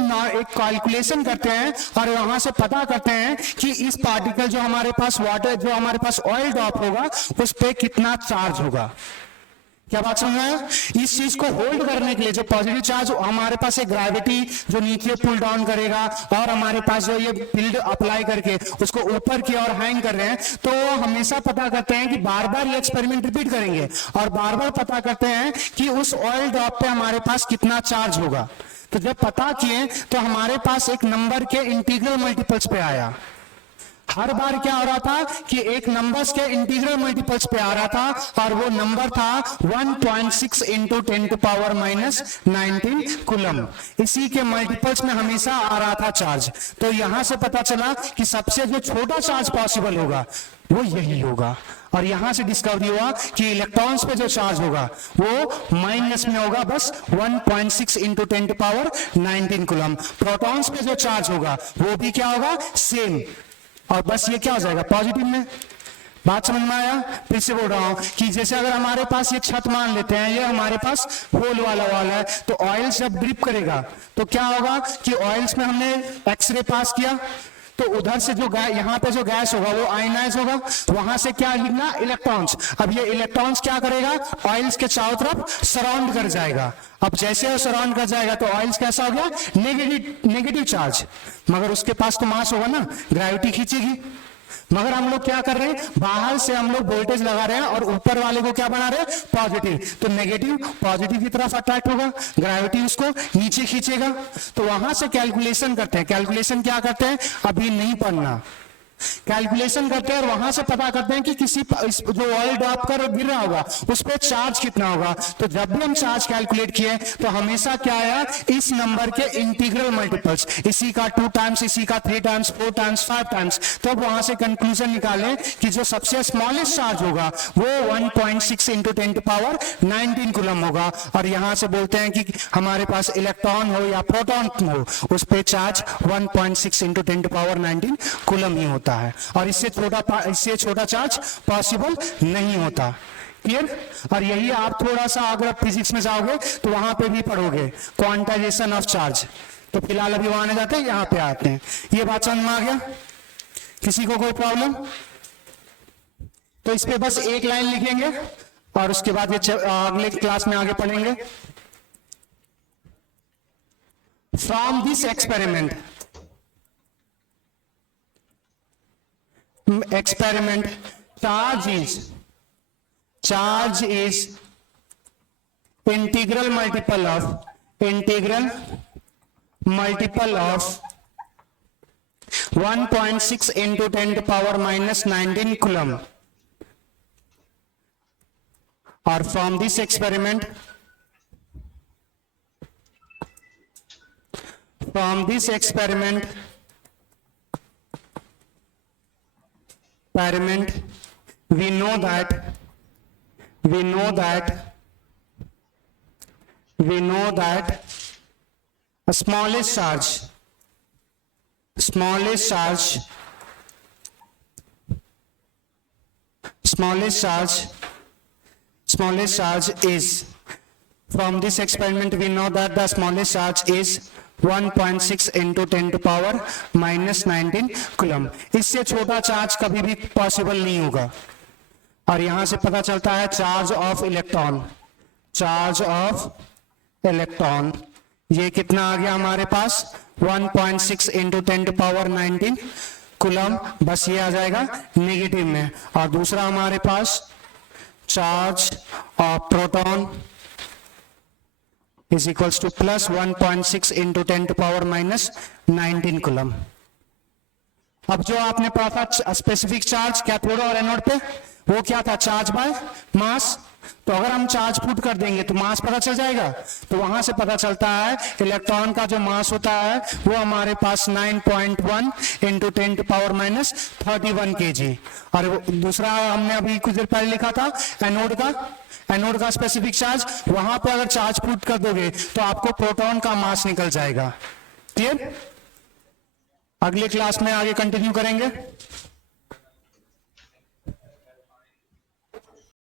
कैलकुलेशन करते हैं और वहां से पता करते हैं कि इस पार्टिकल जो हमारे पास वाटर जो हमारे पास ऑयल ड्रॉप होगा उस पर कितना चार्ज होगा। क्या बात समझ रहे हैं? इस चीज को होल्ड करने के लिए जो पॉजिटिव चार्ज हमारे पास है, ग्रेविटी जो नीचे पुल डाउन करेगा और हमारे पास जो ये फील्ड अप्लाई करके उसको ऊपर की ओर हैंग कर रहे हैं। तो हमेशा पता करते हैं कि बार बार ये एक्सपेरिमेंट रिपीट करेंगे और बार बार पता करते हैं कि उस ऑयल ड्रॉप पे हमारे पास कितना चार्ज होगा। तो जब पता किए तो हमारे पास एक नंबर के इंटीग्रल मल्टीपल्स पे आया। हर बार क्या हो रहा था कि एक नंबर्स के इंटीग्रल मल्टीपल्स पे आ रहा था और वो नंबर था 1.6 into 10 to power minus 19 coulomb. इसी के मल्टीपल्स में हमेशा आ रहा था चार्ज। तो यहां से पता चला कि सबसे जो छोटा चार्ज पॉसिबल होगा वो यही होगा। और यहां से डिस्कवरी हुआ कि इलेक्ट्रॉन्स पे जो चार्ज होगा वो माइनस में होगा, बस 1.6 into 10 to power 19 coulomb. Protons पे जो चार्ज होगा वो भी क्या होगा, सेम, और बस ये क्या हो जाएगा, पॉजिटिव में। बात समझ में आया? फिर से बोल रहा हूं कि जैसे अगर हमारे पास ये छत मान लेते हैं, ये हमारे पास होल वाला वॉल है, तो ऑयल जब ड्रिप करेगा तो क्या होगा कि ऑयल्स में हमने एक्सरे पास किया, तो उधर से जो यहाँ पे जो गैस होगा वो आयनाइज होगा, वहां से क्या लिखना, इलेक्ट्रॉन्स। अब ये इलेक्ट्रॉन्स क्या करेगा, ऑयल्स के चारों तरफ सराउंड कर जाएगा। अब जैसे वो सराउंड कर जाएगा तो ऑयल्स कैसा हो गया, नेगेटिव चार्ज, मगर उसके पास तो मास होगा ना, ग्रेविटी खींचेगी। मगर हम लोग क्या कर रहे हैं, बाहर से हम लोग वोल्टेज लगा रहे हैं और ऊपर वाले को क्या बना रहे हैं, पॉजिटिव। तो नेगेटिव पॉजिटिव की तरफ अट्रैक्ट होगा, ग्रेविटी उसको नीचे खींचेगा। तो वहां से कैलकुलेशन करते हैं। कैलकुलेशन क्या करते हैं, अभी नहीं पढ़ना, कैलकुलेशन करते हैं और वहां से पता करते हैं कि किसी जो ऑयल ड्रॉप कर गिर रहा होगा उस पर चार्ज कितना होगा। तो जब भी हम चार्ज कैलकुलेट किए तो हमेशा क्या आया, इस नंबर के इंटीग्रल मल्टीपल्स, इसी का 2 टाइम्स, इसी का 3 टाइम्स, 4 टाइम्स, 5 टाइम्स। तो अब वहां से कंक्लूजन निकाले कि जो सबसे स्मॉलेस्ट चार्ज होगा वो 1.6 इंटू 10 टू पावर 19 कूलम होगा। और यहां से बोलते हैं कि हमारे पास इलेक्ट्रॉन हो या प्रोटॉन हो, उस पर charge 1.6 into 10 to power 19 coulomb ही होता है। और इससे छोटा चार्ज पॉसिबल नहीं होता। क्लियर? और यही आप थोड़ा सा अगर फिजिक्स में जाओगे तो वहां पे भी पढ़ोगे, क्वांटाइजेशन ऑफ चार्ज। तो फिलहाल अभी वहां नहीं जाते, यहां पे आते हैं। ये बात समझ में आ गया? किसी को कोई प्रॉब्लम? तो इस पे बस एक लाइन लिखेंगे और उसके बाद ये अगले क्लास में आगे पढ़ेंगे। From this experiment charge is integral multiple of 1.6 into 10 to power minus 19 coulomb. Or from this experiment we know that a smallest charge is, from this experiment we know that the smallest charge is 1.6 into 10 to power minus 19 coulomb. इससे छोटा charge कभी भी possible नहीं होगा। और यहां से पता चलता है चार्ज ऑफ इलेक्ट्रॉन ये कितना आ गया हमारे पास, 1.6 into 10 to power 19 कूलम, बस ये आ जाएगा नेगेटिव में। और दूसरा हमारे पास charge of proton is equals to plus 1.6 into 10 to power minus 19 coulomb. अब जो आपने पढ़ा था स्पेसिफिक चार्ज कैथोड और एनोड पे, वो क्या था, चार्ज बाय मास। तो अगर हम चार्ज पुट कर देंगे तो मास पता चल जाएगा। तो वहां से पता चलता है इलेक्ट्रॉन का जो मास होता है वो हमारे पास 9.1 into 10 to power minus 31 kg। और दूसरा हमने अभी कुछ देर पहले लिखा था एनोड का स्पेसिफिक चार्ज, वहां पे अगर चार्ज पुट कर दोगे तो आपको प्रोटॉन का मास निकल जाएगा। क्लियर? अगले क्लास में आगे कंटिन्यू करेंगे।